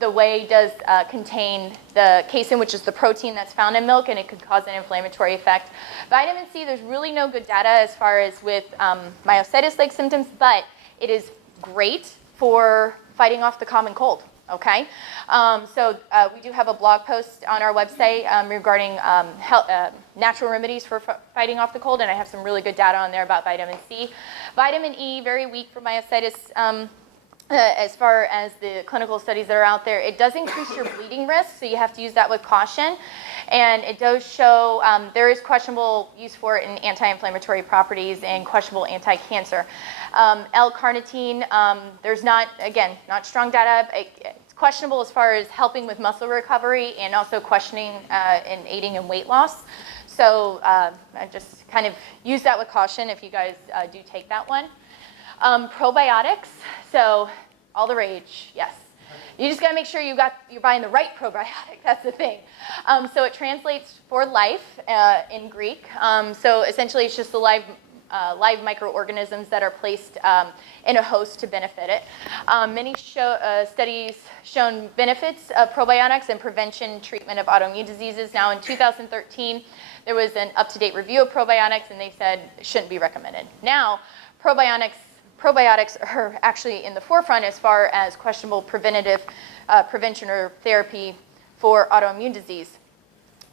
the whey does contain the casein, which is the protein that's found in milk, and it could cause an inflammatory effect. Vitamin C, there's really no good data as far as with myositis-like symptoms, but it is great for fighting off the common cold. Okay, we do have a blog post on our website regarding natural remedies for fighting off the cold, and I have some really good data on there about vitamin C. Vitamin E, very weak for myositis. As far as the clinical studies that are out there, it does increase your bleeding risk, so you have to use that with caution. And it does show there is questionable use for it in anti-inflammatory properties and questionable anti-cancer. L-carnitine, there's not strong data. It's questionable as far as helping with muscle recovery and also questioning and aiding in weight loss. So I just kind of use that with caution if you guys do take that one. Probiotics, so all the rage, yes. You just gotta make sure you're buying the right probiotic, that's the thing. So it translates for life in Greek. So essentially it's just the live microorganisms that are placed in a host to benefit it. Many studies shown benefits of probiotics in prevention treatment of autoimmune diseases. Now in 2013, there was an up-to-date review of probiotics and they said it shouldn't be recommended. Now, probiotics are actually in the forefront as far as questionable prevention or therapy for autoimmune disease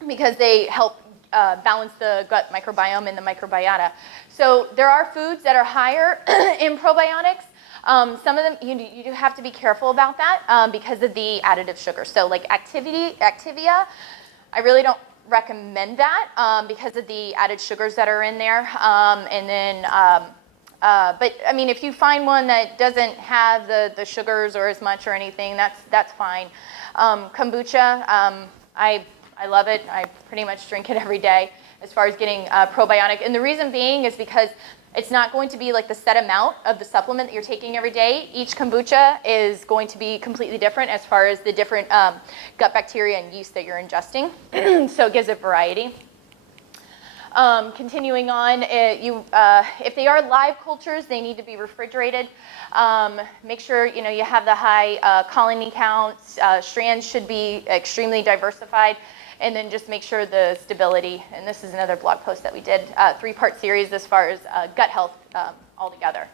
because they help balance the gut microbiome and the microbiota. So there are foods that are higher in probiotics. Some of them, you do have to be careful about that because of the additive sugars. So like Activia, I really don't recommend that because of the added sugars that are in there. But I mean, if you find one that doesn't have the sugars or as much or anything, that's fine. Kombucha, I love it. I pretty much drink it every day as far as getting probiotic. And the reason being is because it's not going to be like the set amount of the supplement that you're taking every day. Each kombucha is going to be completely different as far as the different gut bacteria and yeast that you're ingesting. So it gives it variety. Continuing on, if they are live cultures, they need to be refrigerated. Make sure you have the high colony counts. Strands should be extremely diversified, and then just make sure the stability. And this is another blog post that we did, 3-part series as far as gut health altogether.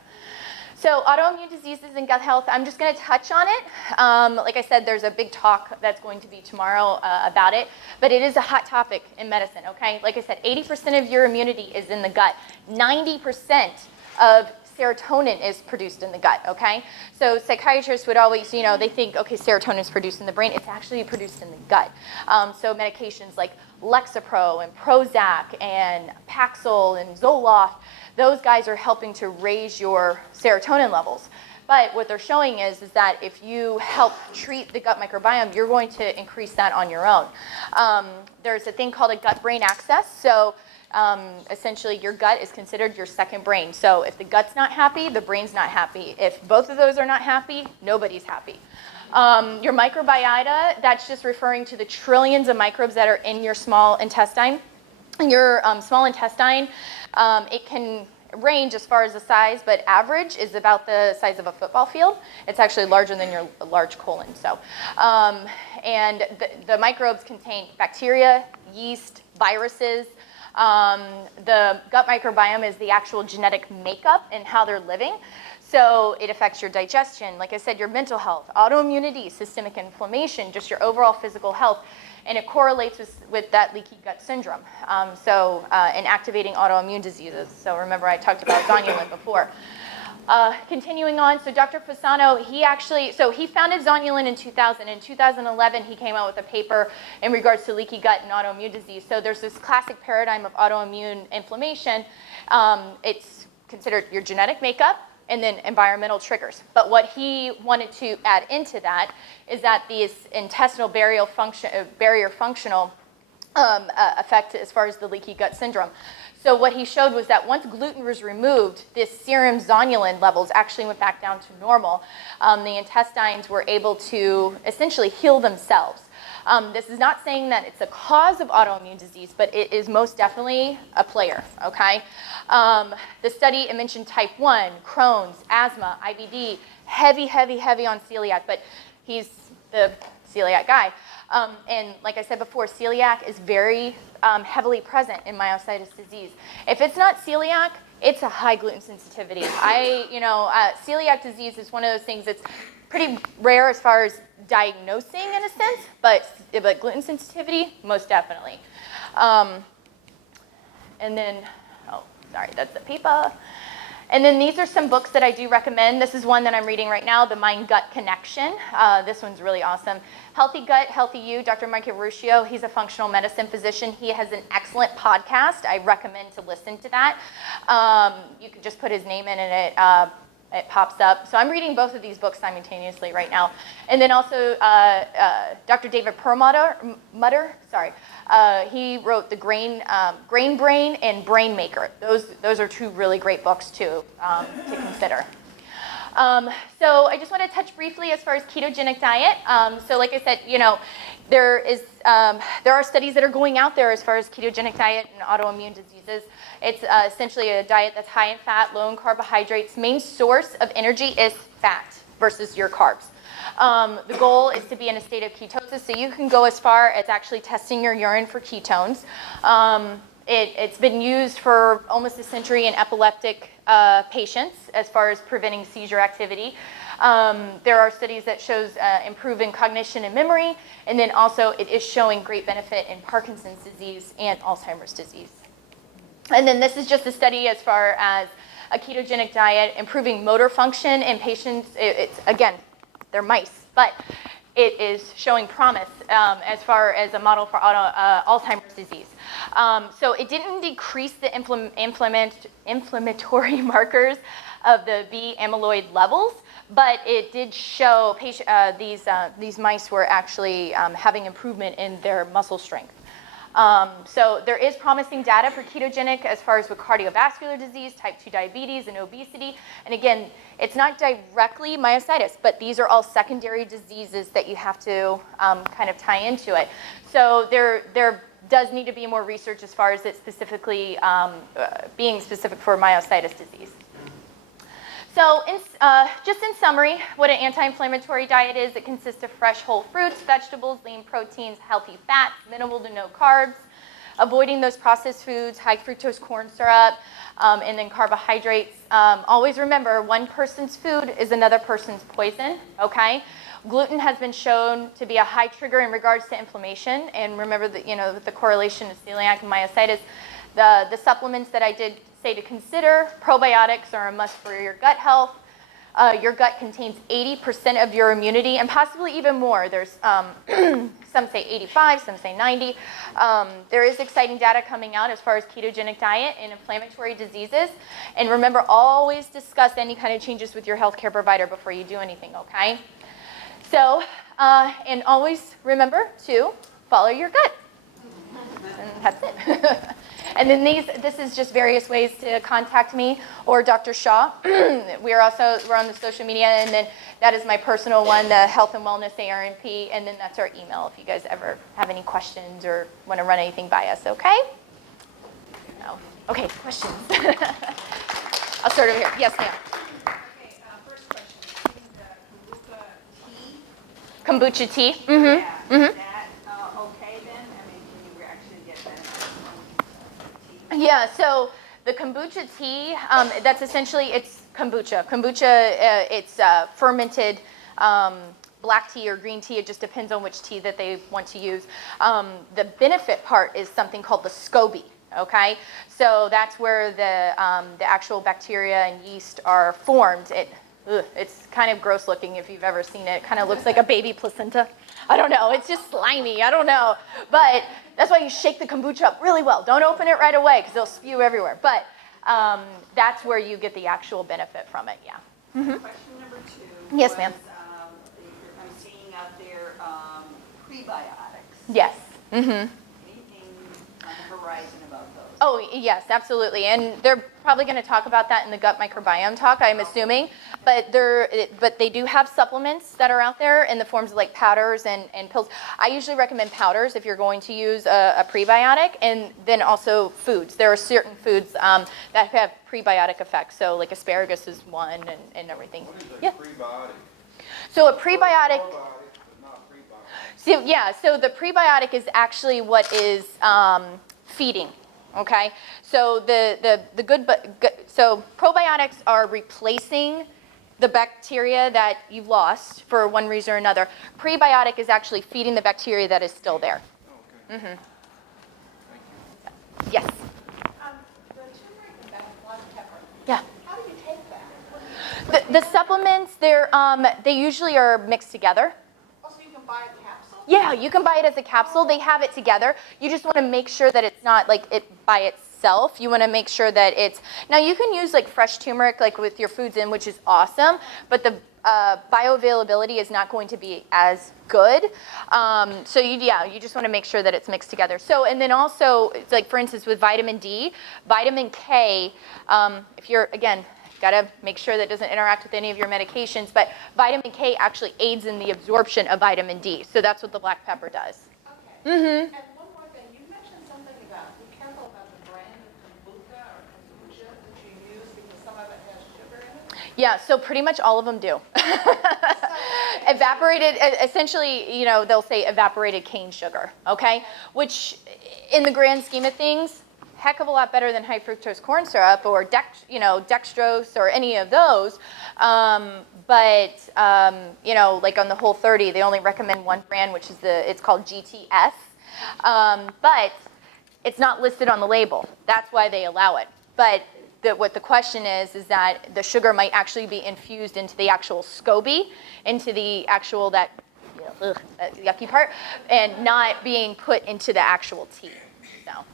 So autoimmune diseases and gut health, I'm just going to touch on it. Like I said, there's a big talk that's going to be tomorrow about it, but it is a hot topic in medicine, okay? Like I said, 80% of your immunity is in the gut. 90% of serotonin is produced in the gut, okay? So psychiatrists would always, they think, okay, serotonin is produced in the brain. It's actually produced in the gut. So medications like Lexapro and Prozac and Paxil and Zoloft, those guys are helping to raise your serotonin levels. But what they're showing is that if you help treat the gut microbiome, you're going to increase that on your own. There's a thing called a gut-brain axis. So essentially, your gut is considered your second brain. So if the gut's not happy, the brain's not happy. If both of those are not happy, nobody's happy. Your microbiota, that's just referring to the trillions of microbes that are in your small intestine. Your small intestine, it can range as far as the size, but average is about the size of a football field. It's actually larger than your large colon. So, and the microbes contain bacteria, yeast, viruses. The gut microbiome is the actual genetic makeup and how they're living. So it affects your digestion, like I said, your mental health, autoimmunity, systemic inflammation, just your overall physical health. and it correlates with that leaky gut syndrome. And activating autoimmune diseases. So remember I talked about zonulin before. Continuing on, so Dr. Fasano, he founded Zonulin in 2000. In 2011, he came out with a paper in regards to leaky gut and autoimmune disease. So there's this classic paradigm of autoimmune inflammation. It's considered your genetic makeup and then environmental triggers. But what he wanted to add into that is that these intestinal barrier functional effect as far as the leaky gut syndrome. So what he showed was that once gluten was removed, this serum zonulin levels actually went back down to normal. The intestines were able to essentially heal themselves. This is not saying that it's a cause of autoimmune disease, but it is most definitely a player, okay? The study, it mentioned type 1, Crohn's, asthma, IBD, heavy on celiac, but he's the celiac guy. And like I said before, celiac is very heavily present in myositis disease. If it's not celiac, it's a high gluten sensitivity. Celiac disease is one of those things that's pretty rare as far as diagnosing in a sense, but gluten sensitivity, most definitely. And then, that's the paper. And then these are some books that I do recommend. This is one that I'm reading right now, The Mind-Gut Connection. This one's really awesome. Healthy Gut, Healthy You, Dr. Mike Ruscio, he's a functional medicine physician. He has an excellent podcast. I recommend to listen to that. You can just put his name in and it pops up. So I'm reading both of these books simultaneously right now. And then also Dr. David Perlmutter, he wrote The Grain Brain and Brain Maker. Those are two really great books too to consider. So I just want to touch briefly as far as ketogenic diet. So like I said, there are studies that are going out there as far as ketogenic diet and autoimmune diseases. It's essentially a diet that's high in fat, low in carbohydrates. Main source of energy is fat versus your carbs. The goal is to be in a state of ketosis, so you can go as far as actually testing your urine for ketones. It's been used for almost a century in epileptic patients as far as preventing seizure activity. There are studies that shows improving cognition and memory, and then also it is showing great benefit in Parkinson's disease and Alzheimer's disease. And then this is just a study as far as a ketogenic diet, improving motor function in patients. Again, they're mice, but it is showing promise as far as a model for Alzheimer's disease. So it didn't decrease the inflammatory markers of the B amyloid levels, but it did show these mice were actually having improvement in their muscle strength. So there is promising data for ketogenic as far as with cardiovascular disease, type 2 diabetes, and obesity. And again, it's not directly myositis, but these are all secondary diseases that you have to kind of tie into it. So there does need to be more research as far as it specifically being specific for myositis disease. So just in summary, what an anti-inflammatory diet is, it consists of fresh whole fruits, vegetables, lean proteins, healthy fats, minimal to no carbs, avoiding those processed foods, high fructose corn syrup, and then carbohydrates. Always remember, one person's food is another person's poison, okay? Gluten has been shown to be a high trigger in regards to inflammation, and remember that, with the correlation of celiac and myositis, the supplements that I did say to consider, probiotics are a must for your gut health. Your gut contains 80% of your immunity and possibly even more. There's some say 85, some say 90. There is exciting data coming out as far as ketogenic diet and inflammatory diseases. And remember, always discuss any kind of changes with your healthcare provider before you do anything, okay? So, and always remember to follow your gut. And that's it. And then this is just various ways to contact me or Dr. Shaw. We're on the social media, and then that is my personal one, the Health and Wellness ARNP, and then that's our email if you guys ever have any questions or want to run anything by us, okay? No. Okay, questions. I'll start over here. Yes, ma'am. Okay, first question. The kombucha tea. Kombucha tea? Mm-hmm. Yeah. Mm-hmm. Is that okay then? I mean, can you actually get that from tea? Yeah, so the kombucha tea, that's essentially, it's kombucha. Kombucha, it's fermented black tea or green tea. It just depends on which tea that they want to use. The benefit part is something called the SCOBY. Okay, so that's where the actual bacteria and yeast are formed. It's kind of gross looking if you've ever seen it. It kind of looks like a baby placenta. I don't know. It's just slimy. I don't know. But that's why you shake the kombucha up really well. Don't open it right away because they'll spew everywhere. But that's where you get the actual benefit from it, yeah. Question number 2. Yes, ma'am. I'm seeing out there prebiotics. Yes. Anything on the horizon about those? Oh, yes, absolutely. And they're probably going to talk about that in the gut microbiome talk, I'm assuming. But they do have supplements that are out there in the forms of like powders and pills. I usually recommend powders if you're going to use a prebiotic, and then also foods. There are certain foods that have prebiotic effects. So like asparagus is one and everything. What is a Yeah. prebiotic? So a prebiotic. Probiotics, but not prebiotics. So, yeah, so the prebiotic is actually what is feeding, okay? So so probiotics are replacing the bacteria that you've lost for one reason or another. Prebiotic is actually feeding the bacteria that is still there. Okay. Mm-hmm. Thank you. Yes. The turmeric and that black pepper, Yeah. how do you take that? The supplements, they usually are mixed together. Also, you can buy a capsule? Yeah, you can buy it as a capsule. They have it together. You just want to make sure that it's not like it by itself. You want to make sure that it's, now you can use like fresh turmeric like with your foods in, which is awesome, but the bioavailability is not going to be as good. So you just want to make sure that it's mixed together. So, and then also, it's like for instance with vitamin D, vitamin K, if you're, again, got to make sure that it doesn't interact with any of your medications, but vitamin K actually aids in the absorption of vitamin D. So that's what the black pepper does. Okay. Mm-hmm. And one more thing, you mentioned something about, be careful about the brand of kombucha or kombucha that you use because some of it has sugar in it. Yeah, so pretty much all of them do. Evaporated, essentially, they'll say evaporated cane sugar, okay? Which, in the grand scheme of things, heck of a lot better than high fructose corn syrup or dextrose or any of those. But like on the Whole30, they only recommend one brand, which is it's called GTS. But it's not listed on the label. That's why they allow it. But what the question is that the sugar might actually be infused into the actual SCOBY, into the actual that yucky part, and not being put into the actual tea. So.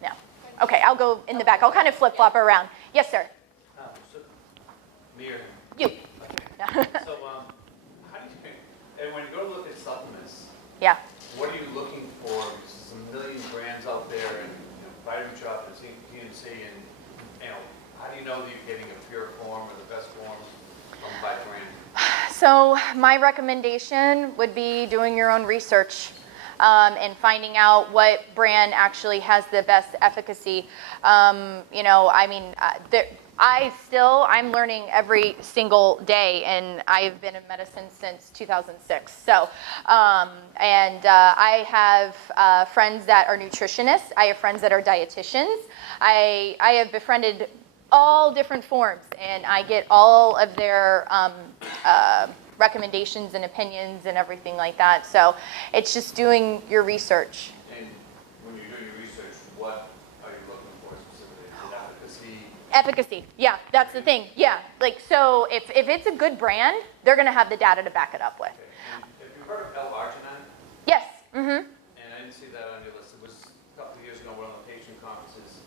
No. Okay, I'll go in the back. I'll kind of flip-flop around. Yes, sir. Me or him? You. Okay. Yeah. So, how do you, and when you go to look at supplements, Yeah. what are you looking for? Because there's a million brands out there, and Vitamin Shop and TNC, and how do you know that you're getting a pure form or the best form by brand? So my recommendation would be doing your own research. And finding out what brand actually has the best efficacy. I'm learning every single day, and I've been in medicine since 2006. So, I have friends that are nutritionists. I have friends that are dietitians. I have befriended all different forms, and I get all of their recommendations and opinions and everything like that. So it's just doing your research. And when you're doing your research, what are you looking for specifically? Is it efficacy? Efficacy, yeah, that's the thing. Yeah, like so if it's a good brand, they're going to have the data to back it up with. Okay. And have you heard of L-arginine? Yes. Mm-hmm. And I didn't see that on your list. It was a couple of years ago, one of the patient conferences,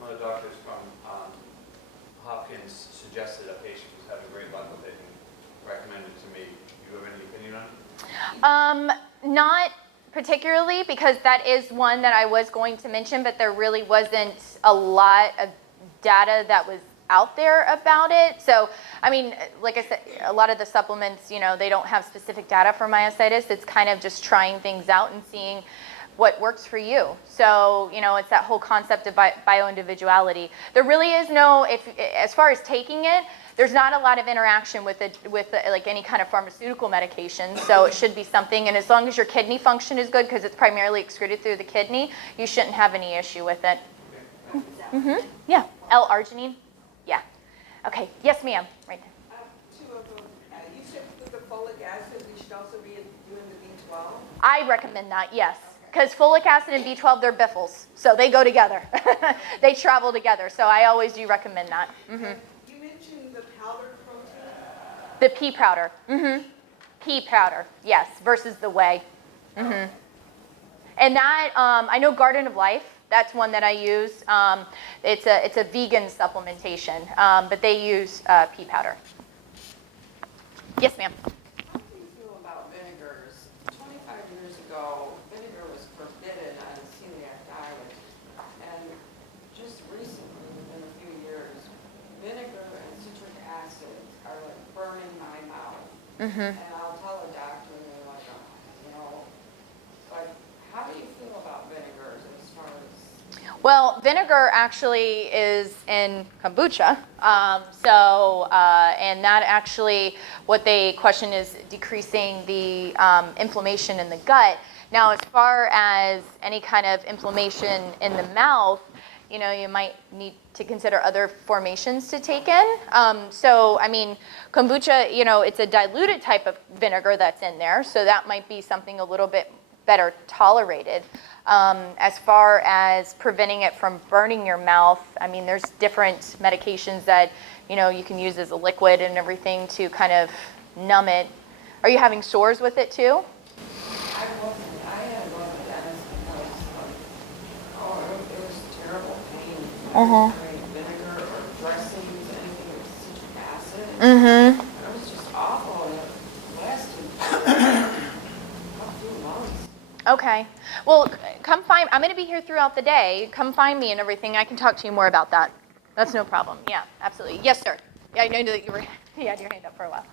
one of the doctors from Hopkins suggested a patient was having great luck with it and recommended to me. Do you have any opinion on it? Not particularly, because that is one that I was going to mention, but there really wasn't a lot of data that was out there about it. So, I mean, like I said, a lot of the supplements, they don't have specific data for myositis. It's kind of just trying things out and seeing what works for you. So, it's that whole concept of bio-individuality. There really is no, as far as taking it, there's not a lot of interaction with like any kind of pharmaceutical medication, so it should be something, and as long as your kidney function is good, because it's primarily excreted through the kidney, you shouldn't have any issue with it. Mm-hmm. Yeah. L-arginine? Yeah. Okay. Yes, ma'am. Right there. Two of them. You said with the folic acid, we should also be doing the B12? I recommend that, yes. Because folic acid and B12, they're biffles. So they go together. They travel together. So I always do recommend that. You mentioned the powdered protein. The pea powder. Pea powder, yes, versus the whey. And that, I know Garden of Life, that's one that I use. It's a vegan supplementation, but they use pea powder. Yes, ma'am. How do you feel about vinegars? 25 years ago, vinegar was forbidden on a celiac diet. And just recently, within a few years, vinegar and citric acid are like burning my mouth. And I'll tell a doctor, and they're like, oh, you know, but how do you feel about vinegars as far as? Well, vinegar actually is in kombucha. And that actually, what they question is decreasing the inflammation in the gut. Now, as far as any kind of inflammation in the mouth, you know, you might need to consider other formations to take in. I mean, kombucha, you know, it's a diluted type of vinegar that's in there, so that might be something a little bit better tolerated. As far as preventing it from burning your mouth, I mean, there's different medications that, you know, you can use as a liquid and everything to kind of numb it. Are you having sores with it too? I wasn't. I had to go to the dentist because, it was terrible pain. I was trying vinegar or dressings, anything with citric acid. It was just awful, and it lasted a few months. Okay. Well, come find, I'm going to be here throughout the day. Come find me and everything. I can talk to you more about that. That's no problem. Yeah, absolutely. Yes, sir. Yeah, I know that you had your hand up for a while.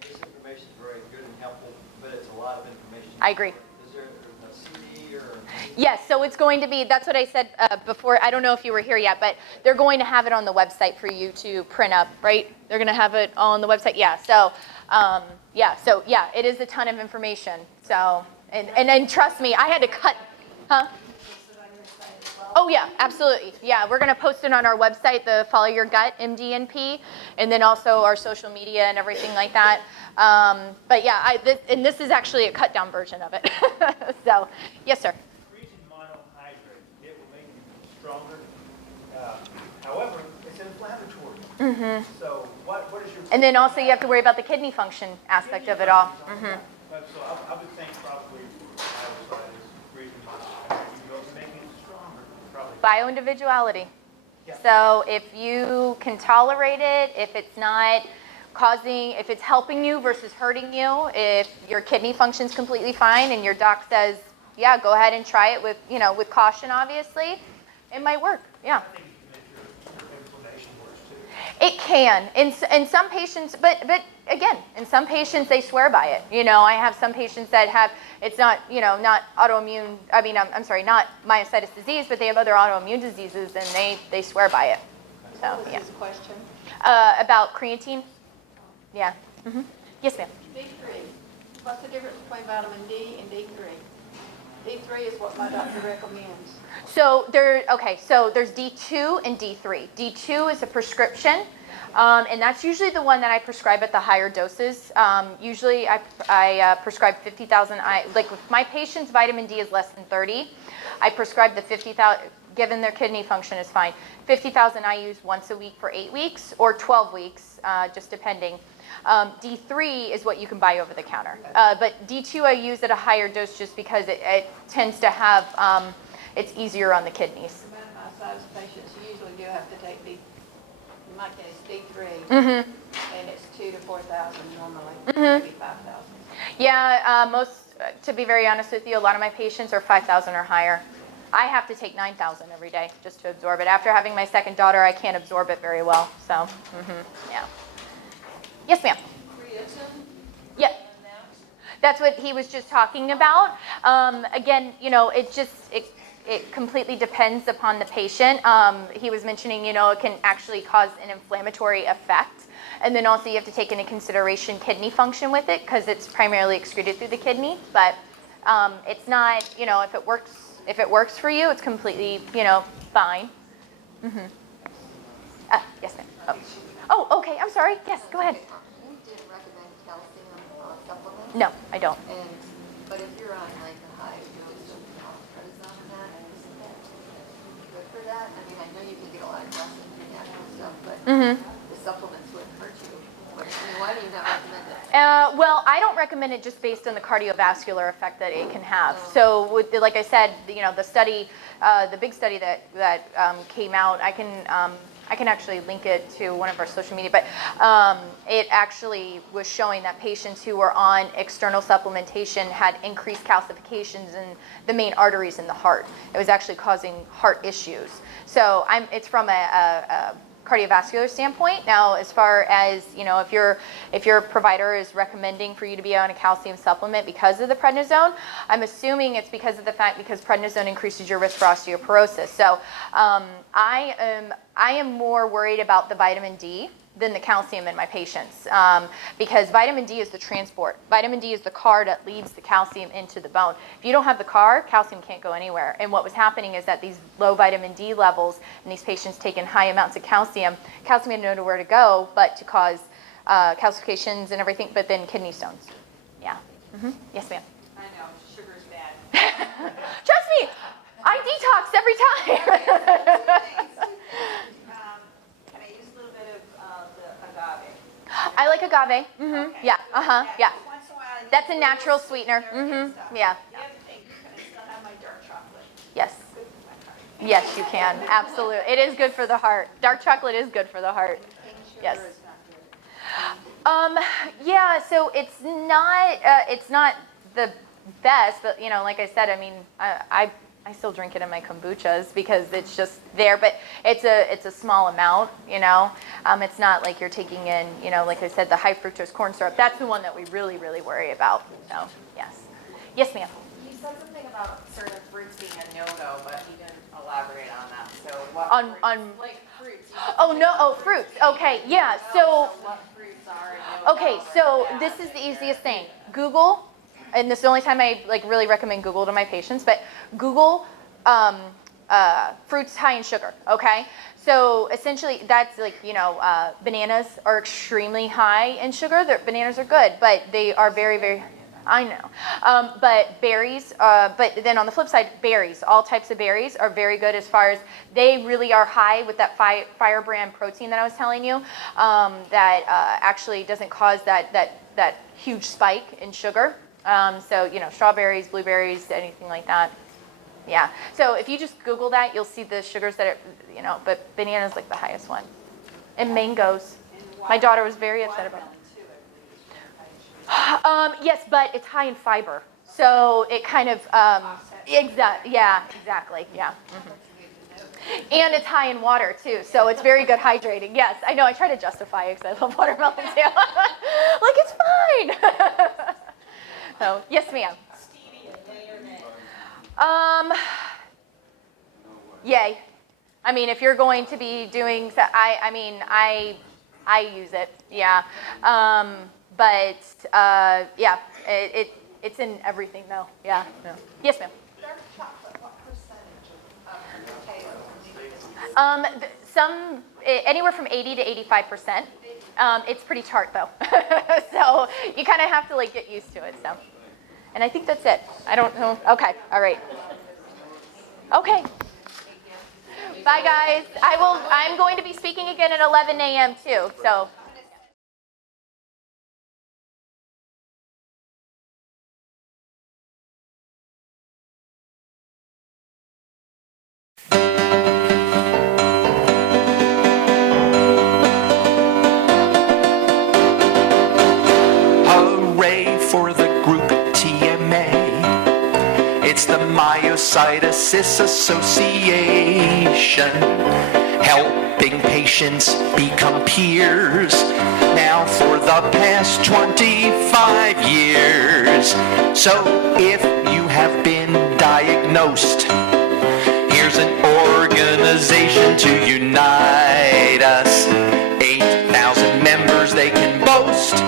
This information is very good and helpful, but it's a lot of information. I agree. Is there a CD or? Yes, so it's going to be, that's what I said before. I don't know if you were here yet, but they're going to have it on the website for you to print up, right? They're going to have it on the website. Yeah, so it is a ton of information. So, and trust me, I had to cut, huh? Oh yeah, absolutely. Yeah, we're gonna post it on our website, the Follow Your Gut MDNP, and then also our social media and everything like that. But yeah, this is actually a cut down version of it. So, yes, sir. Freezing monohydrate, it will make you stronger. However, it's inflammatory. So what is your? And then also you have to worry about the kidney function aspect of it all. So I would think probably myositis, freezing monohydrate, even though it's making it stronger, probably. Bio-individuality. Yeah. So if you can tolerate it, if it's not causing, if it's helping you versus hurting you, if your kidney functions completely fine and your doc says, yeah, go ahead and try it with, you know, with caution, obviously, it might work. Yeah. I think you can make your inflammation worse too. It can. In some patients, but again, in some patients, they swear by it. You know, I have some patients that have, it's not, you know, not autoimmune, I mean, I'm sorry, not myositis disease, but they have other autoimmune diseases and they swear by it. So, What was yeah. his question? About creatine? Yeah. Yes, ma'am. D3. What's the difference between vitamin D and D3? D3 is what my doctor recommends. So there's D2 and D3. D2 is a prescription, and that's usually the one that I prescribe at the higher doses. Usually I prescribe 50,000. Like with my patients, vitamin D is less than 30. I prescribe the 50,000, given their kidney function is fine. 50,000 I use once a week for 8 weeks or 12 weeks, just depending. D3 is what you can buy over the counter. But D2 I use at a higher dose just because it tends to have, it's easier on the kidneys. For myositis patients, you usually do have to take in my case, D3, and it's 2,000 to 4,000 normally, maybe 5,000. Yeah, to be very honest with you, a lot of my patients are 5,000 or higher. I have to take 9,000 every day just to absorb it. After having my second daughter, I can't absorb it very well. So, yeah. Yes, ma'am. Yeah. That's what he was just talking about. Again, you know, it completely depends upon the patient. He was mentioning, you know, it can actually cause an inflammatory effect. And then also you have to take into consideration kidney function with it because it's primarily excreted through the kidney. But it's not, you know, if it works for you, it's completely, you know, fine. Yes, ma'am. Oh, okay. I'm sorry. Yes, go ahead. You didn't recommend calcium supplement? No, I don't. And, but if you're on like a high dose of prednisone and that, isn't that good for that? I mean, I know you can get a lot of calcium from the natural stuff, but the supplements wouldn't hurt you. I mean, why do you not recommend it? Well, I don't recommend it just based on the cardiovascular effect that it can have. So, like I said, the study, the big study that came out, I can actually link it to one of our social media, but it actually was showing that patients who were on external supplementation had increased calcifications in the main arteries in the heart. It was actually causing heart issues. So it's from a cardiovascular standpoint. Now, as far as, if your provider is recommending for you to be on a calcium supplement because of the prednisone, I'm assuming it's because prednisone increases your risk for osteoporosis. So I am more worried about the vitamin D than the calcium in my patients, because vitamin D is the transport. Vitamin D is the car that leads the calcium into the bone. If you don't have the car, calcium can't go anywhere. And what was happening is that these low vitamin D levels in these patients taking high amounts of calcium had nowhere to go but to cause calcifications and everything, but then kidney stones. Yeah. Yes, ma'am. I know, sugar's bad. Trust me, I detox every time. Two things. Can I use a little bit of the agave? I like agave. Okay. Yeah. Yeah. Once in a while, I need That's a little natural sweetener. and stuff. Yeah. The other thing, can I still have my dark chocolate? Yes. Good for my heart. Yes, you can. Absolutely. It is good for the heart. Dark chocolate is good for the heart. Yes. Yeah, so it's not the best, but like I said, I mean, I still drink it in my kombuchas because it's just there, but it's a small amount, It's not like you're taking in, like I said, the high fructose corn syrup. That's the one that we really, really worry about. So, yes. Yes, ma'am. You said something about certain fruits being a no-go, but you didn't elaborate on that. So what On like fruits. fruits. Okay, yeah. So what fruits are a no-go? okay, so this is the easiest thing. Google, and this is the only time I really recommend Google to my patients, but Google fruits high in sugar, okay? So essentially that's bananas are extremely high in sugar. Bananas are good, but they are very, very, I know. But berries, but then on the flip side, berries, all types of berries are very good as far as they really are high with that firebrand protein that I was telling you, that actually doesn't cause that huge spike in sugar. So, strawberries, blueberries, anything like that. Yeah. So if you just Google that, you'll see the sugars that are, but banana's like the highest one. And mangoes. My daughter was very upset about it. Yes, but it's high in fiber. So it kind of, exactly. Yeah. And it's high in water too, so it's very good hydrating. Yes, I know, I try to justify it because I love watermelon too. Like, it's fine. So, yes, ma'am. Yay. I mean, if you're going to be doing, I use it, yeah. But yeah, it's in everything though, yeah. Yes, ma'am. Dark chocolate, what percentage of Some anywhere from 80 to 85%. It's pretty tart though, so you kind of have to get used to it. So, and I think that's it. I don't know. Okay, all right. Okay. Bye, guys. I'm going to be speaking again at 11 a.m. too. So. Hooray for the group TMA. It's the Myositis Association, helping patients become peers now for the past 25 years. So if you have been diagnosed, here's an organization to unite us. 8,000 members they can boast.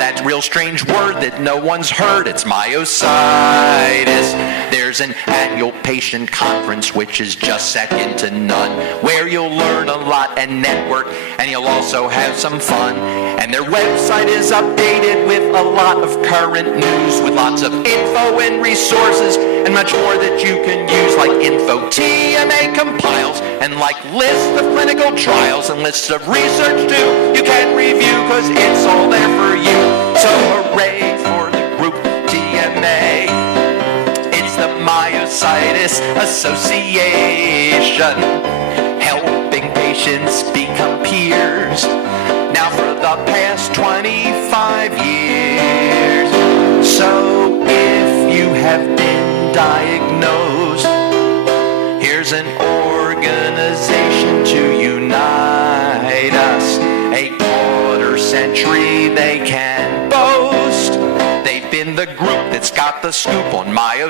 That real strange word that no one's heard, it's myositis. There's an annual patient conference which is just second to none, where you'll learn a lot and network, and you'll also have some fun. And their website is updated with a lot of current news, with lots of info and resources and much more that you can use, like info TMA compiles and like lists of clinical trials and lists of research too. You can review because it's all there for you. So hooray for the group TMA. It's the Myositis Association, helping patients become peers. Now for the past 25 years. So if you have been diagnosed, here's an organization to unite us. A quarter century they can boast. They've been the group that's got the scoop on myositis.